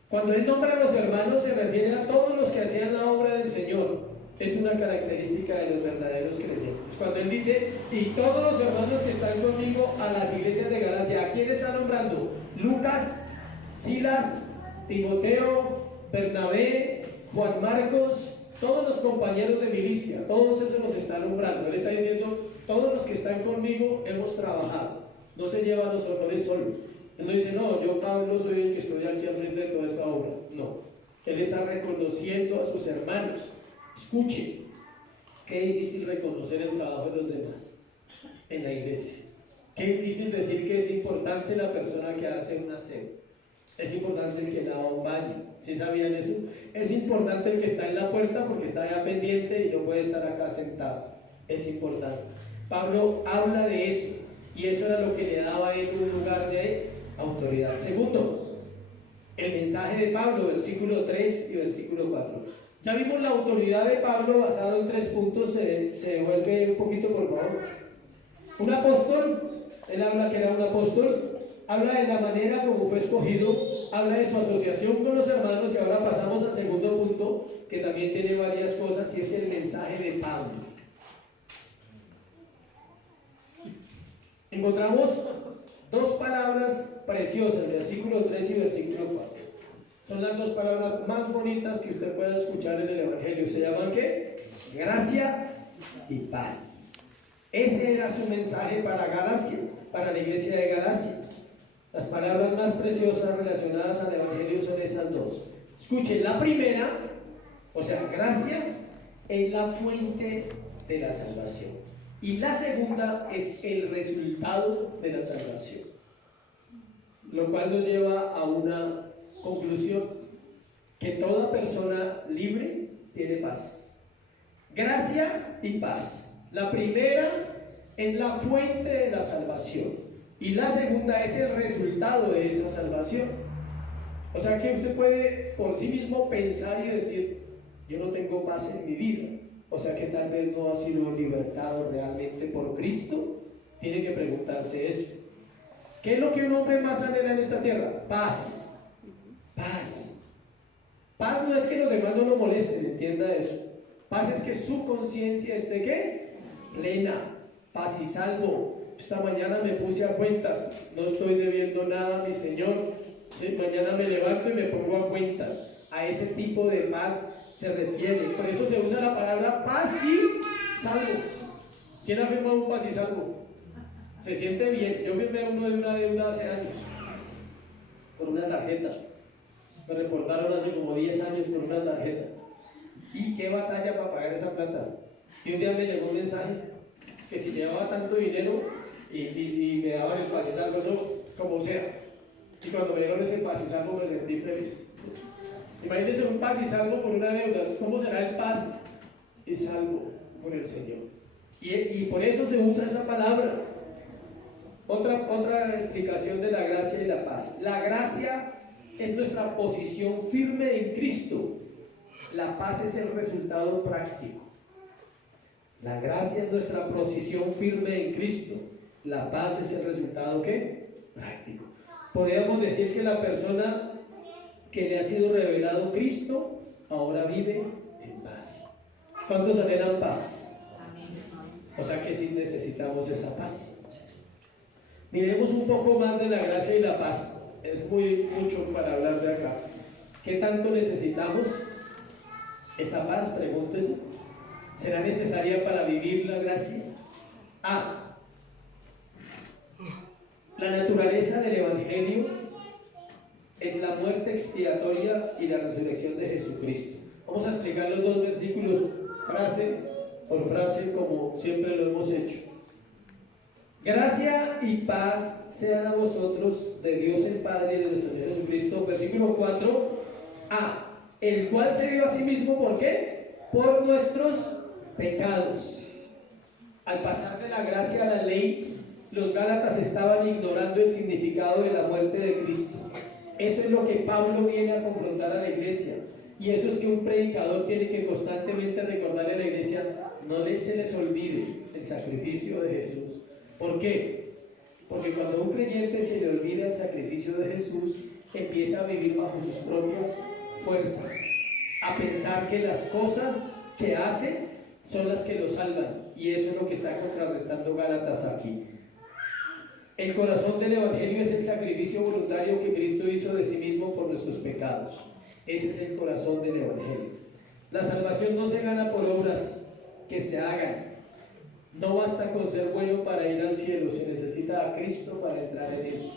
Cuando él nombra a los hermanos, se refiere a todos los que hacían la obra del Señor. Es una característica de los verdaderos creyentes. Cuando él dice, y todos los hermanos que están conmigo a las iglesias de Galacia, ¿a quién está nombrando? Lucas, Silas, Timoteo, Bernabé, Juan Marcos, todos los compañeros de milicia, todos esos los está nombrando. Él está diciendo, todos los que están conmigo hemos trabajado. No se lleva los honores solo. Él no dice, no, yo Pablo soy el que estoy aquí al frente de toda esta obra. No. Él está reconociendo a sus hermanos. Escuche, qué difícil reconocer el trabajo de los demás en la iglesia. Qué difícil decir que es importante la persona que hace un aseo. Es importante el que lava un baño. ¿Sí sabían eso? Es importante el que está en la puerta porque está allá pendiente y no puede estar acá sentado. Es importante. Pablo habla de eso y eso era lo que le daba a él un lugar de autoridad. Segundo, el mensaje de Pablo, versículo 3 y versículo 4. Ya vimos la autoridad de Pablo basado en 3 puntos. Se devuelve un poquito, por favor. Un apóstol, él habla que era un apóstol, habla de la manera como fue escogido, habla de su asociación con los hermanos y ahora pasamos al segundo punto que también tiene varias cosas y es el mensaje de Pablo. Encontramos 2 palabras preciosas, versículo 3 y versículo 4. Son las 2 palabras más bonitas que usted pueda escuchar en el Evangelio. ¿Se llaman qué? Gracia y paz. Ese era su mensaje para Galacia, para la iglesia de Galacia. Las palabras más preciosas relacionadas al Evangelio son esas 2. Escuchen, la primera, o sea, gracia es la fuente de la salvación. Y la segunda es el resultado de la salvación. Lo cual nos lleva a una conclusión, que toda persona libre tiene paz. Gracia y paz. La primera es la fuente de la salvación y la segunda es el resultado de esa salvación. O sea que usted puede por sí mismo pensar y decir, yo no tengo paz en mi vida. O sea que tal vez no ha sido libertado realmente por Cristo. Tiene que preguntarse eso. ¿Qué es lo que un hombre más anhela en esta tierra? Paz. Paz. Paz no es que los demás no lo molesten, entienda eso. Paz es que su conciencia esté ¿qué? Plena. Paz y salvo. Esta mañana me puse a cuentas, no estoy debiendo nada a mi Señor. ¿Sí? Mañana me levanto y me pongo a cuentas. A ese tipo de paz se refiere. Por eso se usa la palabra paz y salvo. ¿Quién ha firmado un paz y salvo? Se siente bien. Yo firmé uno de una deuda hace años por una tarjeta. Me reportaron hace como 10 años por una tarjeta. Y qué batalla para pagar esa plata. Y un día me llegó un mensaje que si llevaba tanto dinero y me daban el paz y salvo, eso como sea. Y cuando me dieron ese paz y salvo me sentí feliz. Imagínense un paz y salvo por una deuda. ¿Cómo será el paz y salvo por el Señor? Y por eso se usa esa palabra. Otra explicación de la gracia y la paz. La gracia es nuestra posición firme en Cristo. La paz es el resultado práctico. La gracia es nuestra posición firme en Cristo. La paz es el resultado ¿qué? Práctico. Podríamos decir que la persona que le ha sido revelado Cristo ahora vive en paz. ¿Cuántos anhelan paz? O sea que sí necesitamos esa paz. Miremos un poco más de la gracia y la paz. Es mucho para hablar de acá. ¿Qué tanto necesitamos esa paz? Pregúntese. será necesaria para vivir la gracia? A. La naturaleza del Evangelio es la muerte expiatoria y la resurrección de Jesucristo. Vamos a explicar los dos versículos frase por frase, como siempre lo hemos hecho. Gracia y paz sean a vosotros de Dios el Padre y de nuestro Señor Jesucristo. Versículo 4. A. El cual se dio a sí mismo, ¿por qué? Por nuestros pecados. Al pasar de la gracia a la ley, los Gálatas estaban ignorando el significado de la muerte de Cristo. Eso es lo que Pablo viene a confrontar a la iglesia. Y eso es que un predicador tiene que constantemente recordarle a la iglesia: no se les olvide el sacrificio de Jesús. ¿Por qué? Porque cuando a un creyente se le olvida el sacrificio de Jesús, empieza a vivir bajo sus propias fuerzas, a pensar que las cosas que hace son las que lo salvan. Y eso es lo que está contrarrestando Gálatas aquí. El corazón del Evangelio es el sacrificio voluntario que Cristo hizo de sí mismo por nuestros pecados. Ese es el corazón del Evangelio. La salvación no se gana por obras que se hagan. No basta con ser bueno para ir al cielo, se necesita a Cristo para entrar en él.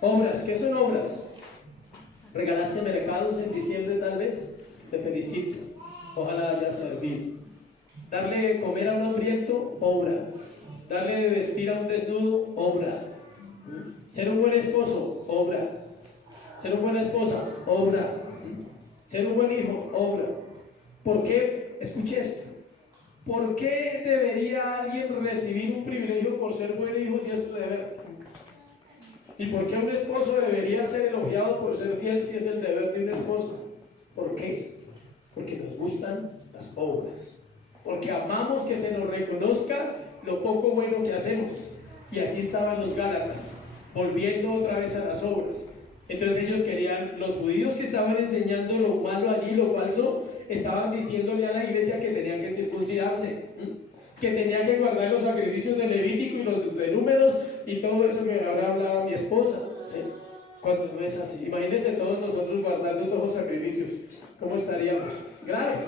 Obras, ¿qué son obras? ¿Regalaste mercados en diciembre tal vez? Te felicito, ojalá haya servido. Darle de comer a un hambriento, obra. Darle de vestir a un desnudo, obra. Ser un buen esposo, obra. Ser una buena esposa, obra. Ser un buen hijo, obra. ¿Por qué? Escuche esto. ¿Por qué debería alguien recibir un privilegio por ser buen hijo si es su deber? ¿Y por qué un esposo debería ser elogiado por ser fiel si es el deber de un esposo? ¿Por qué? Porque nos gustan las obras. Porque amamos que se nos reconozca lo poco bueno que hacemos. Y así estaban los Gálatas, volviendo otra vez a las obras. Entonces ellos querían, los judíos que estaban enseñando lo malo allí, lo falso, estaban diciéndole a la iglesia que tenían que circuncidarse, que tenían que guardar los sacrificios de Levítico y los de Números y todo eso que ahora hablaba mi esposa, ¿sí? Cuando no es así. Imagínense todos nosotros guardando todos los sacrificios, ¿cómo estaríamos? Graves.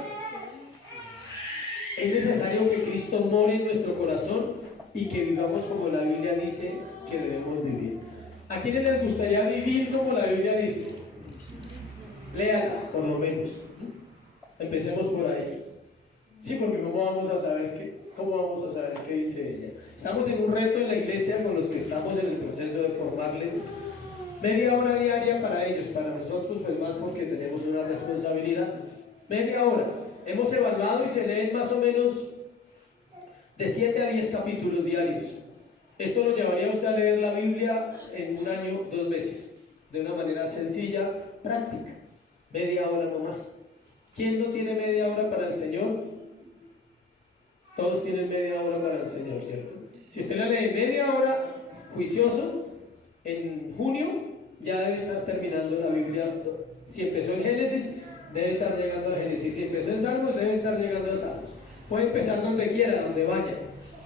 Es necesario que Cristo more en nuestro corazón y que vivamos como la Biblia dice que debemos vivir. ¿A quiénes les gustaría vivir como la Biblia dice? Léala, por lo menos. Empecemos por ahí. Sí, porque ¿cómo vamos a saber qué dice ella? Estamos en un reto en la iglesia con los que estamos en el proceso de formarles media hora diaria para ellos, para nosotros pues más porque tenemos una responsabilidad. Media hora. Hemos evaluado y se leen más o menos de 7 a 10 capítulos diarios. Esto lo llevaría a usted a leer la Biblia en un año 2 veces, de una manera sencilla, práctica. Media hora no más. ¿Quién no tiene media hora para el Señor? Todos tienen media hora para el Señor, ¿cierto? Si usted la lee media hora, juicioso, en junio ya debe estar terminando la Biblia. Si empezó en Génesis, debe estar llegando a Génesis. Si empezó en Salmos, debe estar llegando a Salmos. Puede empezar donde quiera, donde vaya.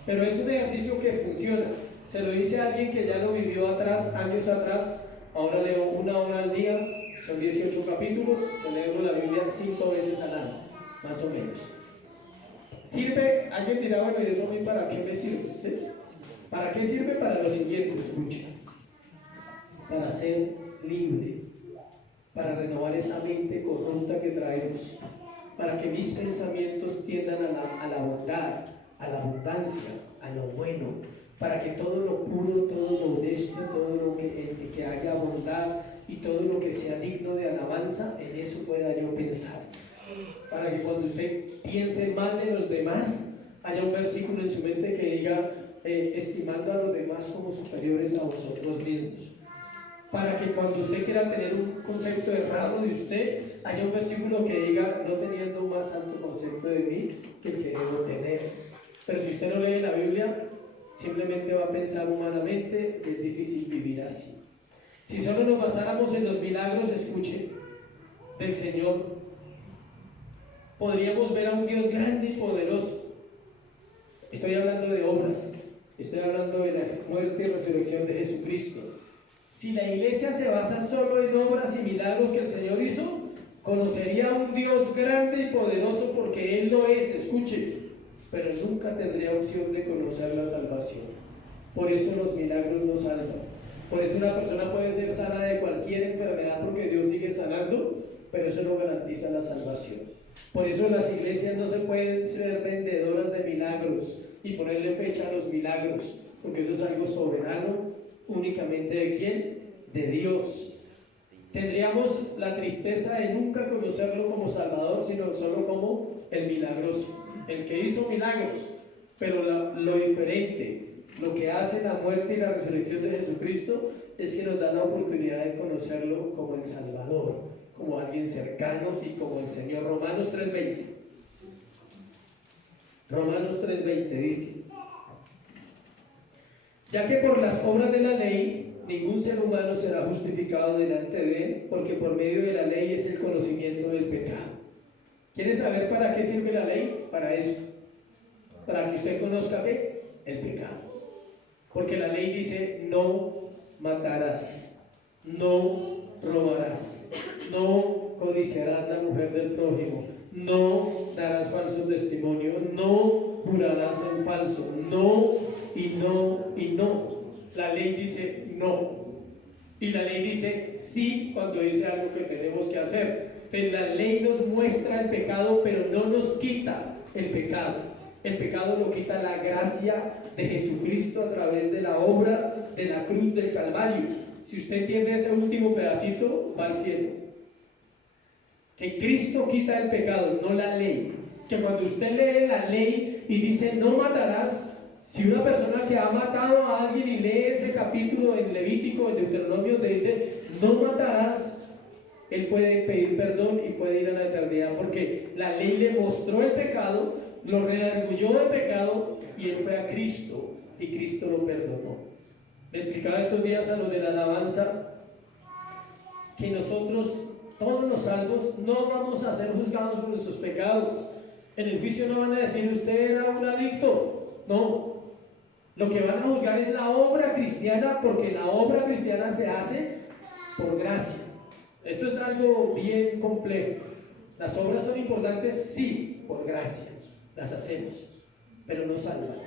Pero es un ejercicio que funciona. Se lo dice a alguien que ya lo vivió atrás, años atrás. Ahora leo 1 hora al día, son 18 capítulos. Se lee uno la Biblia 5 veces al año, más o menos. ¿Sirve? Alguien dirá, bueno, ¿y eso a mí para qué me sirve? ¿Sí? ¿Para qué sirve? Para lo siguiente, escuche. Para ser libre, para renovar esa mente corrupta que traemos, para que mis pensamientos tiendan a la bondad, a la abundancia, a lo bueno, para que todo lo puro, todo lo honesto, todo lo que haya bondad y todo lo que sea digno de alabanza, en eso pueda yo pensar. Para que cuando usted piense mal de los demás, haya un versículo en su mente que diga, estimando a los demás como superiores a vosotros mismos. Para que cuando usted quiera tener un concepto errado de usted, haya un versículo que diga, no teniendo un más alto concepto de mí que el que debo tener. Pero si usted no lee la Biblia, simplemente va a pensar humanamente, es difícil vivir así. Si solo nos basáramos en los milagros, escuche, del Señor, podríamos ver a un Dios grande y poderoso. Estoy hablando de obras, estoy hablando de la muerte y resurrección de Jesucristo. Si la iglesia se basa solo en obras y milagros que el Señor hizo, conocería a un Dios grande y poderoso porque Él lo es, escuche. pero nunca tendría opción de conocer la salvación. Por eso los milagros no salvan. Por eso una persona puede ser sana de cualquier enfermedad porque Dios sigue sanando, pero eso no garantiza la salvación. Por eso las iglesias no se pueden ser vendedoras de milagros y ponerle fecha a los milagros, porque eso es algo soberano únicamente ¿de quién? De Dios. Tendríamos la tristeza de nunca conocerlo como Salvador, sino solo como el milagroso, el que hizo milagros. Pero lo diferente, lo que hace la muerte y la resurrección de Jesucristo, es que nos da la oportunidad de conocerlo como el Salvador, como alguien cercano y como el Señor. Romanos 3:20. Romanos 3:20 dice: ya que por las obras de la ley ningún ser humano será justificado delante de él, porque por medio de la ley es el conocimiento del pecado. ¿Quieres saber para qué sirve la ley? Para eso, para que usted conozca ¿qué? El pecado. Porque la ley dice: no matarás, no robarás, no codiciarás la mujer del prójimo, no darás falso testimonio, no jurarás en falso, no y no y no. La ley dice no, y la ley dice sí cuando dice algo que tenemos que hacer. La ley nos muestra el pecado, pero no nos quita el pecado. El pecado lo quita la gracia de Jesucristo a través de la obra de la cruz del Calvario. Si usted entiende ese último pedacito, va al cielo. Que Cristo quita el pecado, no la ley. Que cuando usted lee la ley y dice no matarás, si una persona que ha matado a alguien y lee ese capítulo en Levítico, en Deuteronomio, donde dice no matarás, él puede pedir perdón y puede ir a la eternidad, porque la ley le mostró el pecado, lo redarguyó del pecado, y él fue a Cristo y Cristo lo perdonó. Me explicaba estos días a los de la alabanza que nosotros, todos los salvos, no vamos a ser juzgados por nuestros pecados. En el juicio no van a decir usted era un adicto, no. Lo que van a juzgar es la obra cristiana, porque la obra cristiana se hace por gracia. Esto es algo bien complejo. Las obras son importantes, sí, por gracia, las hacemos, pero no salvan.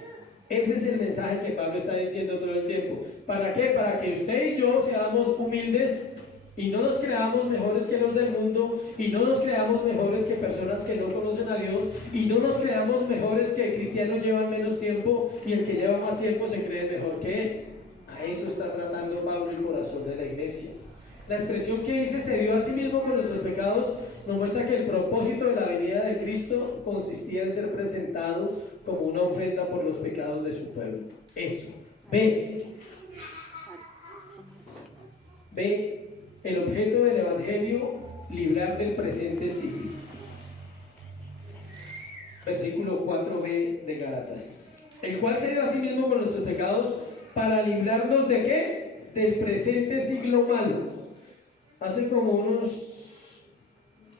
Ese es el mensaje que Pablo está diciendo todo el tiempo. ¿Para qué? Para que usted y yo seamos humildes y no nos creamos mejores que los del mundo, y no nos creamos mejores que personas que no conocen a Dios, y no nos creamos mejores que cristianos llevan menos tiempo y el que lleva más tiempo se cree mejor que él. A eso está tratando Pablo el corazón de la iglesia. La expresión que dice se dio a sí mismo por nuestros pecados nos muestra que el propósito de la venida de Cristo consistía en ser presentado como una ofrenda por los pecados de su pueblo. Eso. B, el objeto del Evangelio: librar del presente siglo. Versículo 4b de Gálatas: el cual se dio a sí mismo por nuestros pecados para librarnos ¿de qué? Del presente siglo malo. Hace como unos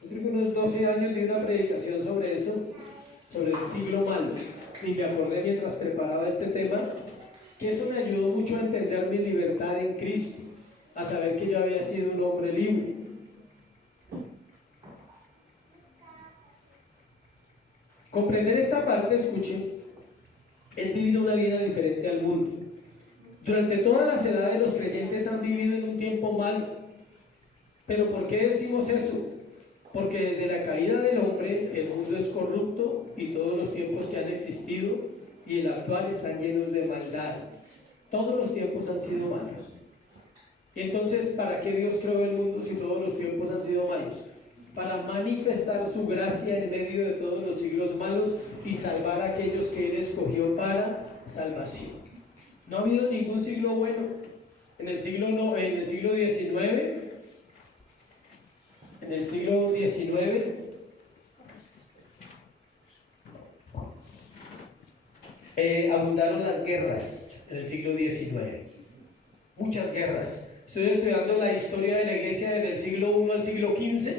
12 años di una predicación sobre eso, sobre el siglo malo, y me acordé mientras preparaba este tema que eso me ayudó mucho a entender mi libertad en Cristo, a saber que yo había sido un hombre libre. Comprender esta parte, escuchen, es vivir una vida diferente al mundo. Durante todas las edades los creyentes han vivido en un tiempo malo. ¿Pero por qué decimos eso? Porque desde la caída del hombre el mundo es corrupto, y todos los tiempos que han existido y el actual están llenos de maldad. Todos los tiempos han sido malos. Y entonces, ¿para qué Dios creó el mundo si todos los tiempos han sido malos? Para manifestar su gracia en medio de todos los siglos malos y salvar a aquellos que Él escogió para salvación. No ha habido ningún siglo bueno. En el siglo XIX, abundaron las guerras. En el siglo XIX, muchas guerras. Estoy estudiando la historia de la iglesia desde el siglo I al siglo XV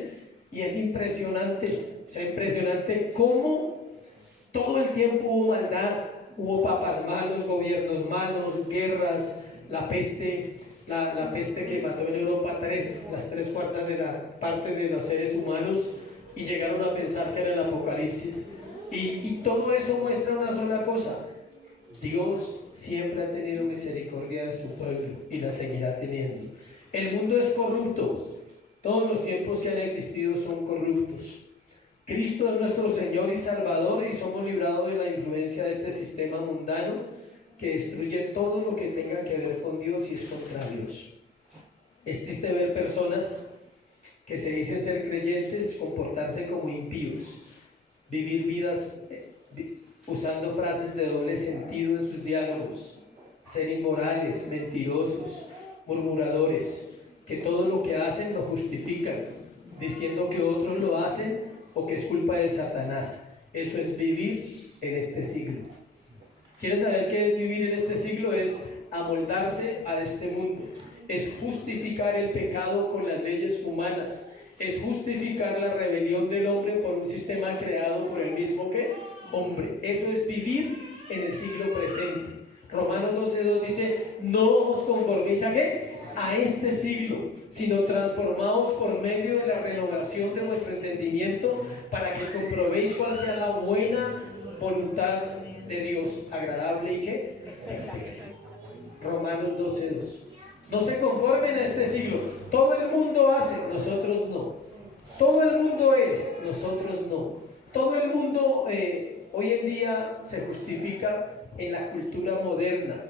y es impresionante. O sea, impresionante cómo todo el tiempo hubo maldad, hubo papas malos, gobiernos malos, guerras, la peste. La peste que mató en Europa las 3/4 de la parte de los seres humanos, y llegaron a pensar que era el apocalipsis. Y todo eso muestra una sola cosa: Dios siempre ha tenido misericordia de su pueblo y la seguirá teniendo. El mundo es corrupto, todos los tiempos que han existido son corruptos. Cristo es nuestro Señor y Salvador, y somos librados de la influencia de este sistema mundano que destruye todo lo que tenga que ver con Dios y es contra Dios. Es triste ver personas que se dicen ser creyentes comportarse como impíos, vivir vidas usando frases de doble sentido en sus diálogos, ser inmorales, mentirosos, murmuradores, que todo lo que hacen lo justifican, diciendo que otros lo hacen o que es culpa de Satanás. Eso es vivir en este siglo. ¿Quieres saber qué es vivir en este siglo? Es amoldarse a este mundo, es justificar el pecado con las leyes humanas, es justificar la rebelión del hombre por un sistema creado por el mismo que hombre. Eso es vivir en el siglo presente. Romanos 12:2 dice: no os conforméis ¿a qué? A este siglo, sino transformaos por medio de la renovación de vuestro entendimiento, para que comprobéis cuál sea la buena voluntad de Dios, agradable y ¿qué? Perfecta. Romanos 12:2. No se conformen a este siglo. Todo el mundo hace, nosotros no. Todo el mundo es, nosotros no. Todo el mundo hoy en día se justifica en la cultura moderna.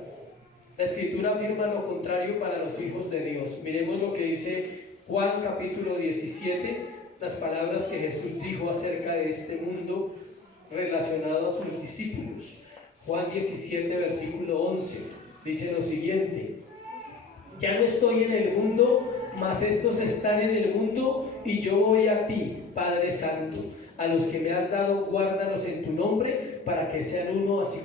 La Escritura afirma lo contrario para los hijos de Dios. Miremos lo que dice Juan capítulo 17, las palabras que Jesús dijo acerca de este mundo relacionado a sus discípulos. Juan 17, versículo 11, dice lo siguiente: ya no estoy en el mundo, mas estos están en el mundo, y yo voy a ti, Padre Santo. A los que me has dado, guárdalos en tu nombre, para que sean uno, así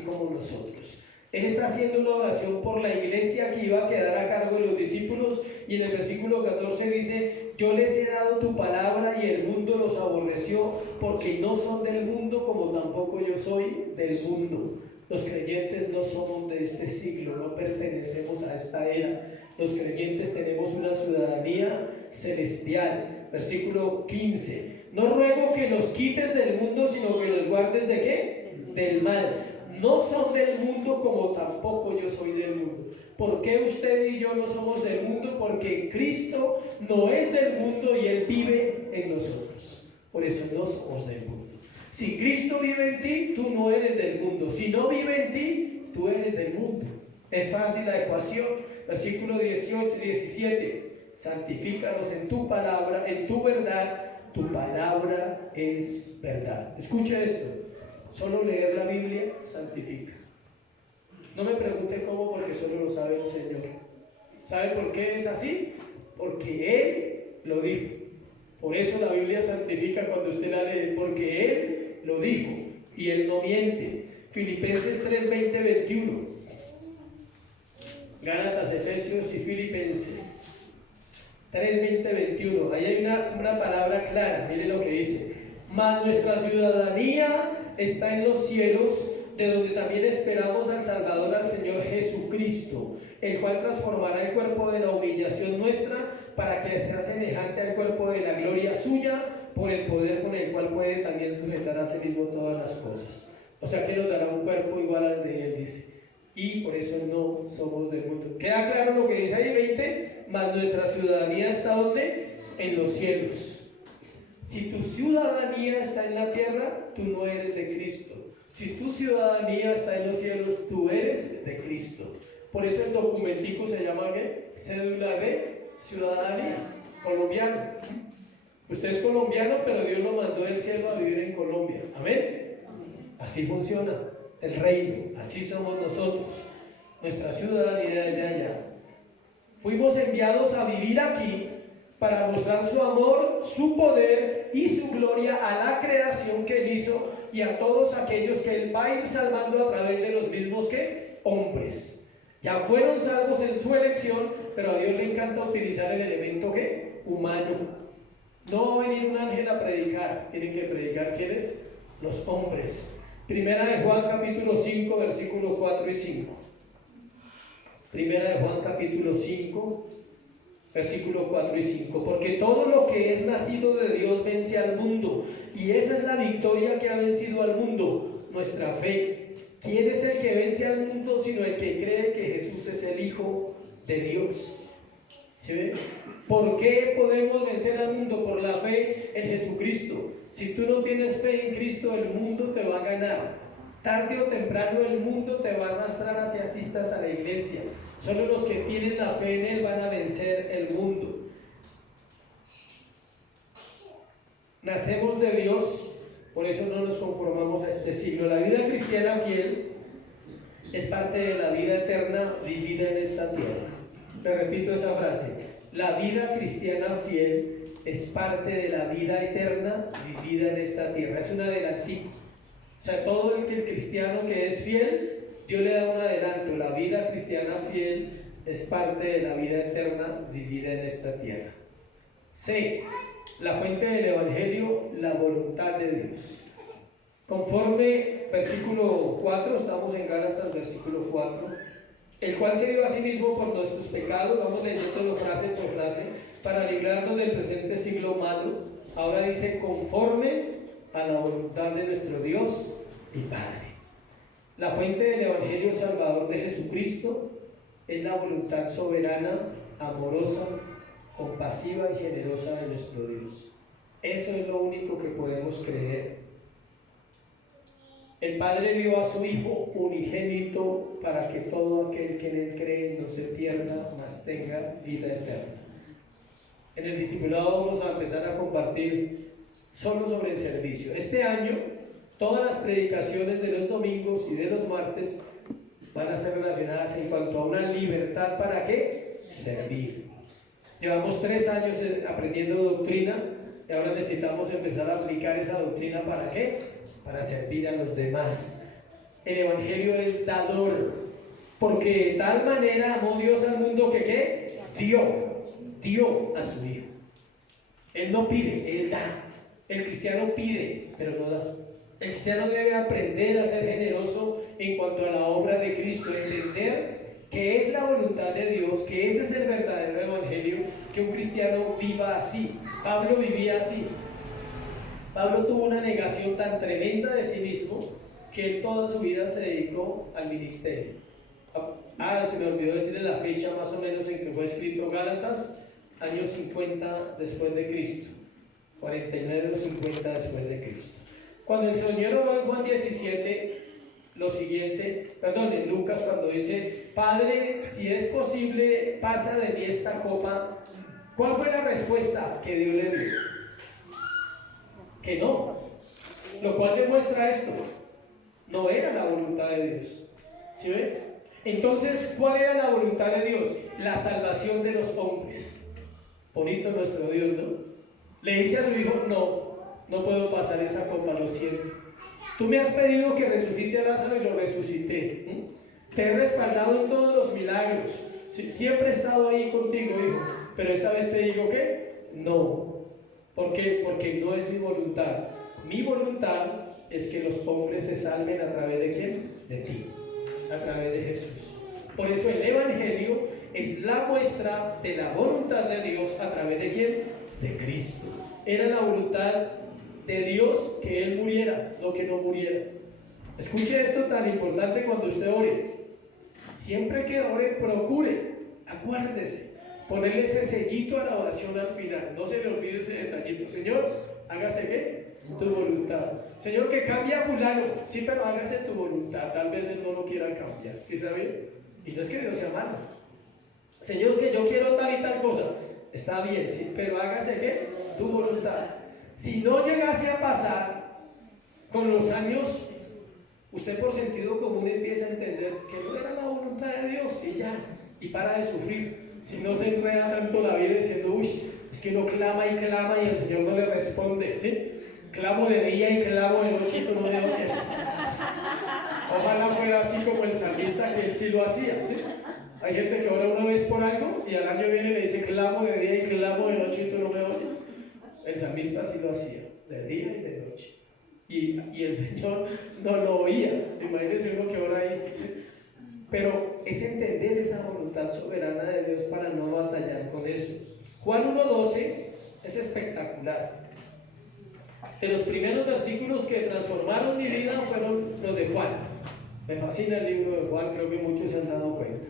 como nosotros. Él está haciendo una oración por la iglesia que iba a quedar a cargo de los discípulos, y en el versículo 14 dice: yo les he dado tu palabra y el mundo los aborreció, porque no son del mundo como tampoco yo soy del mundo. Los creyentes no somos de este siglo, no pertenecemos a esta era. Los creyentes tenemos una ciudadanía celestial. Versículo 15: no ruego que los quites del mundo, sino que los guardes ¿de qué? Del mal. No son del mundo como tampoco yo soy del mundo. ¿Por qué usted y yo no somos del mundo? Porque Cristo no es del mundo y Él vive en nosotros. Por eso no somos del mundo. Si Cristo vive en ti, tú no eres del mundo. Si no vive en ti, tú eres del mundo. Es fácil la ecuación. Versículo 18 y 17: santifícalos en tu palabra, en tu verdad. Tu palabra es verdad. Escucha esto: solo leer la Biblia santifica. No me pregunte cómo, porque solo lo sabe el Señor. ¿Sabe por qué es así? Porque Él lo dijo. Por eso la Biblia santifica cuando usted la lee, porque Él lo dijo y Él no miente. Filipenses 3, 20, 21. Gálatas, Efesios y Filipenses 3, 20, 21. Ahí hay una palabra clara. Mire lo que dice: mas nuestra ciudadanía está en los cielos, de donde también esperamos al Salvador, al Señor Jesucristo, el cual transformará el cuerpo de la humillación nuestra, para que sea semejante al cuerpo de la gloria suya, por el poder con el cual puede también sujetar a sí mismo todas las cosas. O sea que nos dará un cuerpo igual al de Él, dice. Y por eso no somos del mundo. ¿Queda claro lo que dice ahí? 20. Mas nuestra ciudadanía está ¿dónde? En los cielos. Si tu ciudadanía está en la tierra, tú no eres de Cristo. Si tu ciudadanía está en los cielos, tú eres de Cristo. Por eso el documentico se llama ¿qué? Cédula de ciudadanía, colombiano. Usted es colombiano, pero Dios lo mandó del cielo a vivir en Colombia. Amén. Así funciona el reino, así somos nosotros. Nuestra ciudadanía es de allá. Fuimos enviados a vivir aquí para mostrar su amor, su poder y su gloria a la creación que Él hizo y a todos aquellos que Él va a ir salvando a través de los mismos que hombres. Ya fueron salvos en su elección, pero a Dios le encanta utilizar el elemento ¿qué? Humano. No va a venir un ángel a predicar, tienen que predicar ¿quiénes? Los hombres. Primera de Juan capítulo 5, versículos 4 y 5. Primera de Juan capítulo 5, versículos 4 y 5. Porque todo lo que es nacido de Dios vence al mundo, y esa es la victoria que ha vencido al mundo, nuestra fe. ¿Quién es el que vence al mundo sino el que cree que Jesús es el Hijo de Dios? ¿Sí ven? ¿Por qué podemos vencer al mundo? Por la fe en Jesucristo. Si tú no tienes fe en Cristo, el mundo te va a ganar. Tarde o temprano el mundo te va a arrastrar hacia asistas a la iglesia. Solo los que tienen la fe en Él van a vencer el mundo. Nacemos de Dios, por eso no nos conformamos a este siglo. La vida cristiana fiel es parte de la vida eterna vivida en esta tierra. Le repito esa frase: la vida cristiana fiel es parte de la vida eterna vivida en esta tierra. Es un adelantico. O sea, todo el cristiano que es fiel, Dios le da un adelanto. La vida cristiana fiel es parte de la vida eterna vivida en esta tierra. C. La fuente del Evangelio, la voluntad de Dios. Conforme versículo 4, estamos en Gálatas, versículo 4, el cual se dio a sí mismo por nuestros pecados, vamos leyendo frase por frase, para librarnos del presente siglo malo. Ahora dice, conforme a la voluntad de nuestro Dios y Padre. La fuente del Evangelio Salvador de Jesucristo es la voluntad soberana, amorosa, compasiva y generosa de nuestro Dios. Eso es lo único que podemos creer. El Padre dio a su Hijo unigénito para que todo aquel que en Él cree no se pierda, mas tenga vida eterna. En el discipulado vamos a empezar a compartir solo sobre el servicio. Este año, todas las predicaciones de los domingos y de los martes van a ser relacionadas en cuanto a una libertad. ¿Para qué? Servir. Llevamos 3 años aprendiendo doctrina y ahora necesitamos empezar a aplicar esa doctrina. ¿Para qué? Para servir a los demás. El Evangelio es dador, porque de tal manera amó Dios al mundo que ¿qué? Dio a su Hijo. Él no pide, Él da. El cristiano pide, pero no da. El cristiano debe aprender a ser generoso en cuanto a la obra de Cristo, entender que es la voluntad de Dios, que ese es el verdadero Evangelio, que un cristiano viva así. Pablo vivía así. Pablo tuvo una negación tan tremenda de sí mismo que él toda su vida se dedicó al ministerio. Se me olvidó decirle la fecha más o menos en que fue escrito Gálatas, años 50 después de Cristo, 49 o 50 después de Cristo. Cuando el Señor oró en Juan 17, lo siguiente, en Lucas, cuando dice, Padre, si es posible, pasa de mí esta copa, ¿cuál fue la respuesta que Dios le dio? Que no, lo cual demuestra esto, no era la voluntad de Dios. ¿Sí ven? Entonces, ¿cuál era la voluntad de Dios? La salvación de los hombres. Bonito nuestro Dios, ¿no? Le dice a su hijo, no puedo pasar esa copa, lo siento. Tú me has pedido que resucite a Lázaro y lo resucité. Te he respaldado en todos los milagros. Siempre he estado ahí contigo, hijo. Pero esta vez te digo que no. ¿Por qué? Porque no es mi voluntad. Mi voluntad es que los hombres se salven a través de ¿quién? De ti, a través de Jesús. Por eso el Evangelio es la muestra de la voluntad de Dios a través de ¿quién? De Cristo. Era la voluntad de Dios que Él muriera, no que no muriera. Escuche esto tan importante cuando usted ore. Siempre que ore, procure, acuérdese, ponerle ese sellito a la oración al final. No se le olvide ese detallito. Señor, hágase ¿qué? Tu voluntad. Señor, que cambie a fulano. Sí, pero hágase tu voluntad. Tal vez Él no lo quiera cambiar. ¿Sí sabe? Y no es que Dios sea malo. Señor, que yo quiero tal y tal cosa. Está bien, sí, pero hágase ¿qué? Tu voluntad. Si no llegase a pasar, con los años, usted por sentido común empieza a entender que no era la voluntad de Dios y ya, y para de sufrir. Si no se enreda tanto la vida diciendo, uy, es que uno clama y el Señor no le responde, ¿sí? Clamo de día y clamo de noche y tú no me oyes. Ojalá fuera así como el salmista, que él sí lo hacía, ¿sí? Hay gente que ora una vez por algo y al año viene y le dice, clamo de día y clamo de noche y tú no me oyes. El salmista sí lo hacía, de día y de noche. Y el Señor no lo oía. Imagínense uno que ora ahí, ¿sí? pero es entender esa voluntad soberana de Dios para no batallar con eso. Juan 1:12 es espectacular. De los primeros versículos que transformaron mi vida fueron los de Juan. Me fascina el libro de Juan, creo que muchos se han dado cuenta.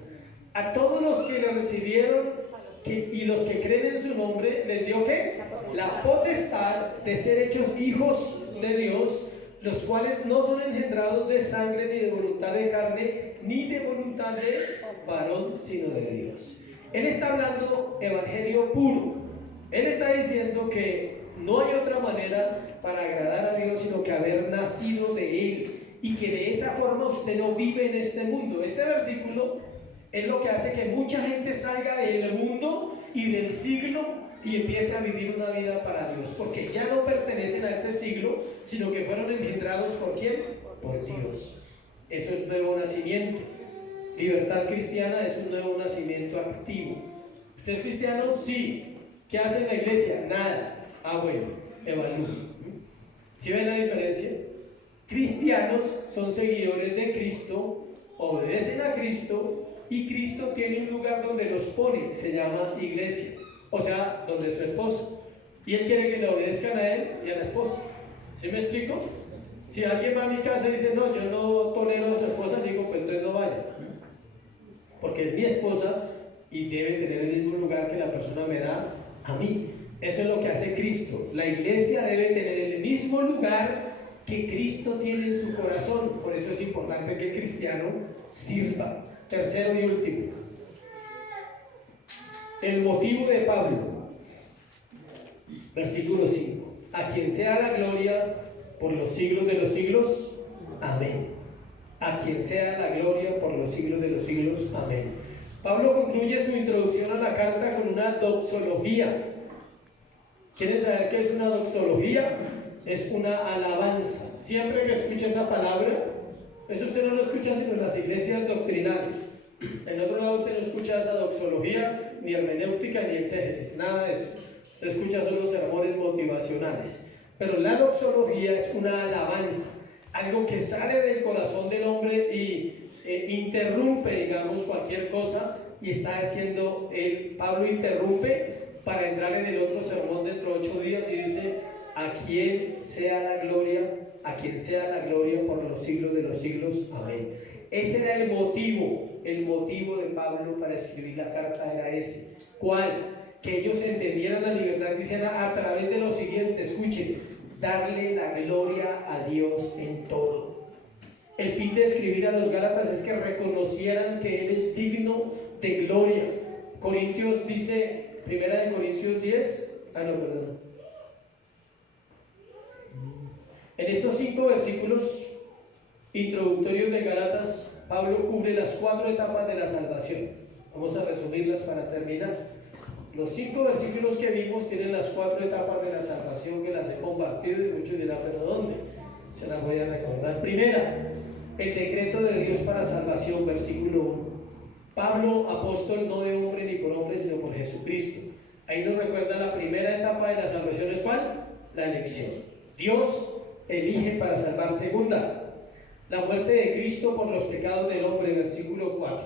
A todos los que le recibieron y los que creen en su nombre, les dio ¿qué? La potestad de ser hechos hijos de Dios, los cuales no son engendrados de sangre, ni de voluntad de carne, ni de voluntad de varón, sino de Dios. Él está hablando evangelio puro. Él está diciendo que no hay otra manera para agradar a Dios sino que haber nacido de Él, y que de esa forma usted no vive en este mundo. Este versículo es lo que hace que mucha gente salga del mundo y del siglo y empiece a vivir una vida para Dios, porque ya no pertenecen a este siglo, sino que fueron engendrados ¿por quién? Por Dios. Eso es nuevo nacimiento. Libertad cristiana es un nuevo nacimiento activo. ¿Usted es cristiano? Sí. ¿Qué hace en la iglesia? Nada. Ah, bueno, evalúe. ¿Sí ven la diferencia? Cristianos son seguidores de Cristo, obedecen a Cristo, y Cristo tiene un lugar donde los pone, se llama iglesia, o sea, donde es su esposa, y Él quiere que le obedezcan a Él y a la esposa. ¿Sí me explico? Si alguien va a mi casa y dice, no, yo no tolero a su esposa, digo, pues entonces no vaya, porque es mi esposa y debe tener el mismo lugar que la persona me da a mí. Eso es lo que hace Cristo. La iglesia debe tener el mismo lugar que Cristo tiene en su corazón. Por eso es importante que el cristiano sirva. Tercero y último, el motivo de Pablo, versículo 5: a quien sea la gloria por los siglos de los siglos, amén. A quien sea la gloria por los siglos de los siglos, amén. Pablo concluye su introducción a la carta con una doxología. ¿Quieren saber qué es una doxología? Es una alabanza. Siempre que escucha esa palabra, eso usted no lo escucha sino en las iglesias doctrinales. En otro lado usted no escucha esa doxología, ni hermenéutica, ni exégesis, nada de eso. Usted escucha solo sermones motivacionales. Pero la doxología es una alabanza, algo que sale del corazón del hombre y interrumpe, digamos, cualquier cosa, y está haciendo, Pablo interrumpe para entrar en el otro sermón dentro de 8 días y dice: a quien sea la gloria por los siglos de los siglos, amén. Ese era el motivo de Pablo para escribir la carta, era ese. ¿Cuál? Que ellos entendieran la libertad cristiana a través de lo siguiente, escuchen: darle la gloria a Dios en todo. El fin de escribir a los Gálatas es que reconocieran que Él es digno de gloria. Corintios dice, 1 Corintios 10, En estos 5 versículos introductorios de Gálatas, Pablo cubre las 4 etapas de la salvación. Vamos a resumirlas para terminar. Los 5 versículos que vimos tienen las 4 etapas de la salvación, que las he compartido, y muchos dirán, ¿pero dónde? Se las voy a recordar. Primera, el decreto de Dios para salvación, versículo 1. Pablo, apóstol, no de hombre ni por hombre, sino por Jesucristo. Ahí nos recuerda la primera etapa de la salvación, ¿es cuál? La elección. Dios elige para salvar. Segunda, la muerte de Cristo por los pecados del hombre, versículo 4,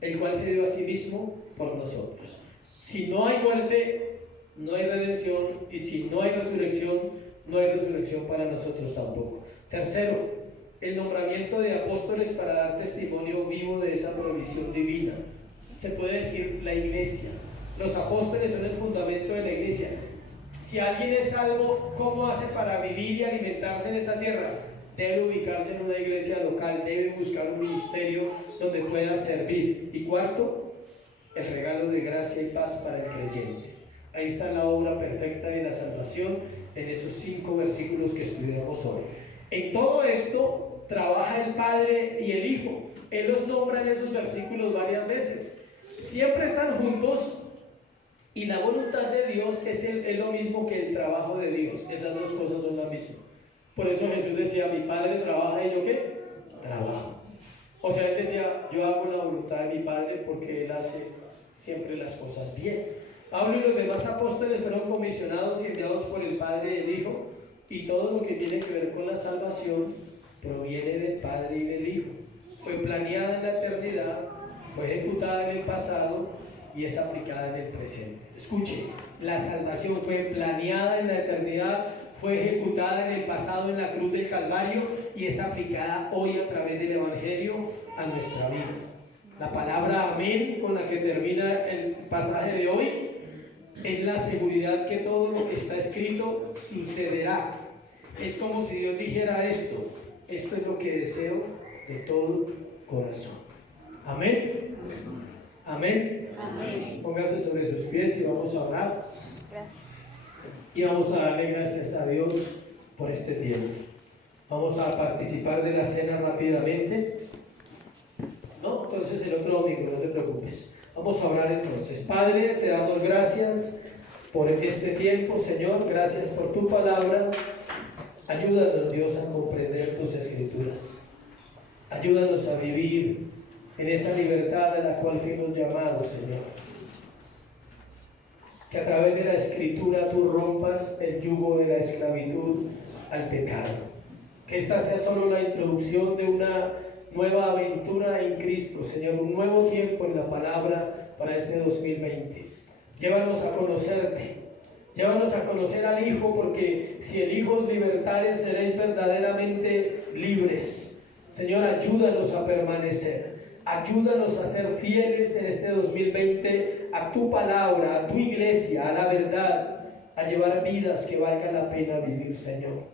el cual se dio a sí mismo por nosotros. Si no hay muerte, no hay redención, y si no hay resurrección, no hay resurrección para nosotros tampoco. Tercero, el nombramiento de apóstoles para dar testimonio vivo de esa provisión divina. Se puede decir la iglesia. Los apóstoles son el fundamento de la iglesia. Si alguien es salvo, ¿cómo hace para vivir y alimentarse en esta tierra? Debe ubicarse en una iglesia local, debe buscar un ministerio donde pueda servir. Y cuarto, el regalo de gracia y paz para el creyente. Ahí está la obra perfecta de la salvación en esos 5 versículos que estudiamos hoy. En todo esto trabaja el Padre y el Hijo. Él los nombra en esos versículos varias veces. Siempre están juntos, y la voluntad de Dios es lo mismo que el trabajo de Dios. Esas dos cosas son la misma. Por eso Jesús decía: mi Padre trabaja y yo ¿qué? Trabajo. O sea, Él decía: yo hago la voluntad de mi Padre porque Él hace siempre las cosas bien. Pablo y los demás apóstoles fueron comisionados y enviados por el Padre y el Hijo, y todo lo que tiene que ver con la salvación proviene del Padre y del Hijo. fue planeada en la eternidad, fue ejecutada en el pasado y es aplicada en el presente. Escuche, la salvación fue planeada en la eternidad, fue ejecutada en el pasado en la cruz del Calvario y es aplicada hoy a través del Evangelio a nuestra vida. La palabra amén con la que termina el pasaje de hoy es la seguridad que todo lo que está escrito sucederá. Es como si Dios dijera esto es lo que deseo de todo corazón. Amén. Amén. Amén. Póngase sobre sus pies y vamos a orar. Gracias. Y vamos a darle gracias a Dios por este tiempo. Vamos a participar de la cena rápidamente. No, entonces el otro domingo, no te preocupes. Vamos a orar entonces. Padre, te damos gracias por este tiempo, Señor. Gracias por tu palabra. Ayúdanos, Dios, a comprender tus escrituras. Ayúdanos a vivir en esa libertad a la cual fuimos llamados, Señor. Que a través de la escritura tú rompas el yugo de la esclavitud al pecado. Que esta sea solo la introducción de una nueva aventura en Cristo, Señor, un nuevo tiempo en la palabra para este 2020. Llévanos a conocerte, llévanos a conocer al Hijo, porque si el Hijo os libertare, seréis verdaderamente libres. Señor, ayúdanos a permanecer, ayúdanos a ser fieles en este 2020 a tu palabra, a tu iglesia, a la verdad, a llevar vidas que valga la pena vivir, Señor.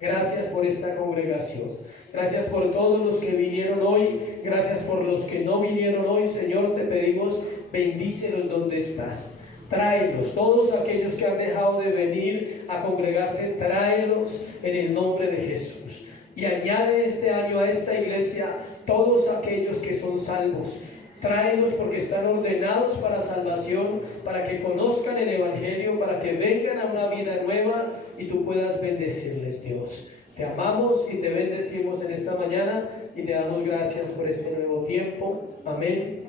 Gracias por esta congregación. Gracias por todos los que vinieron hoy. Gracias por los que no vinieron hoy. Señor, te pedimos, bendícelos donde estás. Tráelos, todos aquellos que han dejado de venir a congregarse, tráelos en el nombre de Jesús. Y añade este año a esta iglesia todos aquellos que son salvos. Tráelos porque están ordenados para salvación, para que conozcan el Evangelio, para que vengan a una vida nueva y tú puedas bendecirles, Dios. Te amamos y te bendecimos en esta mañana y te damos gracias por este nuevo tiempo. Amén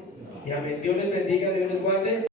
y amén. Dios les bendiga, Dios les guarde.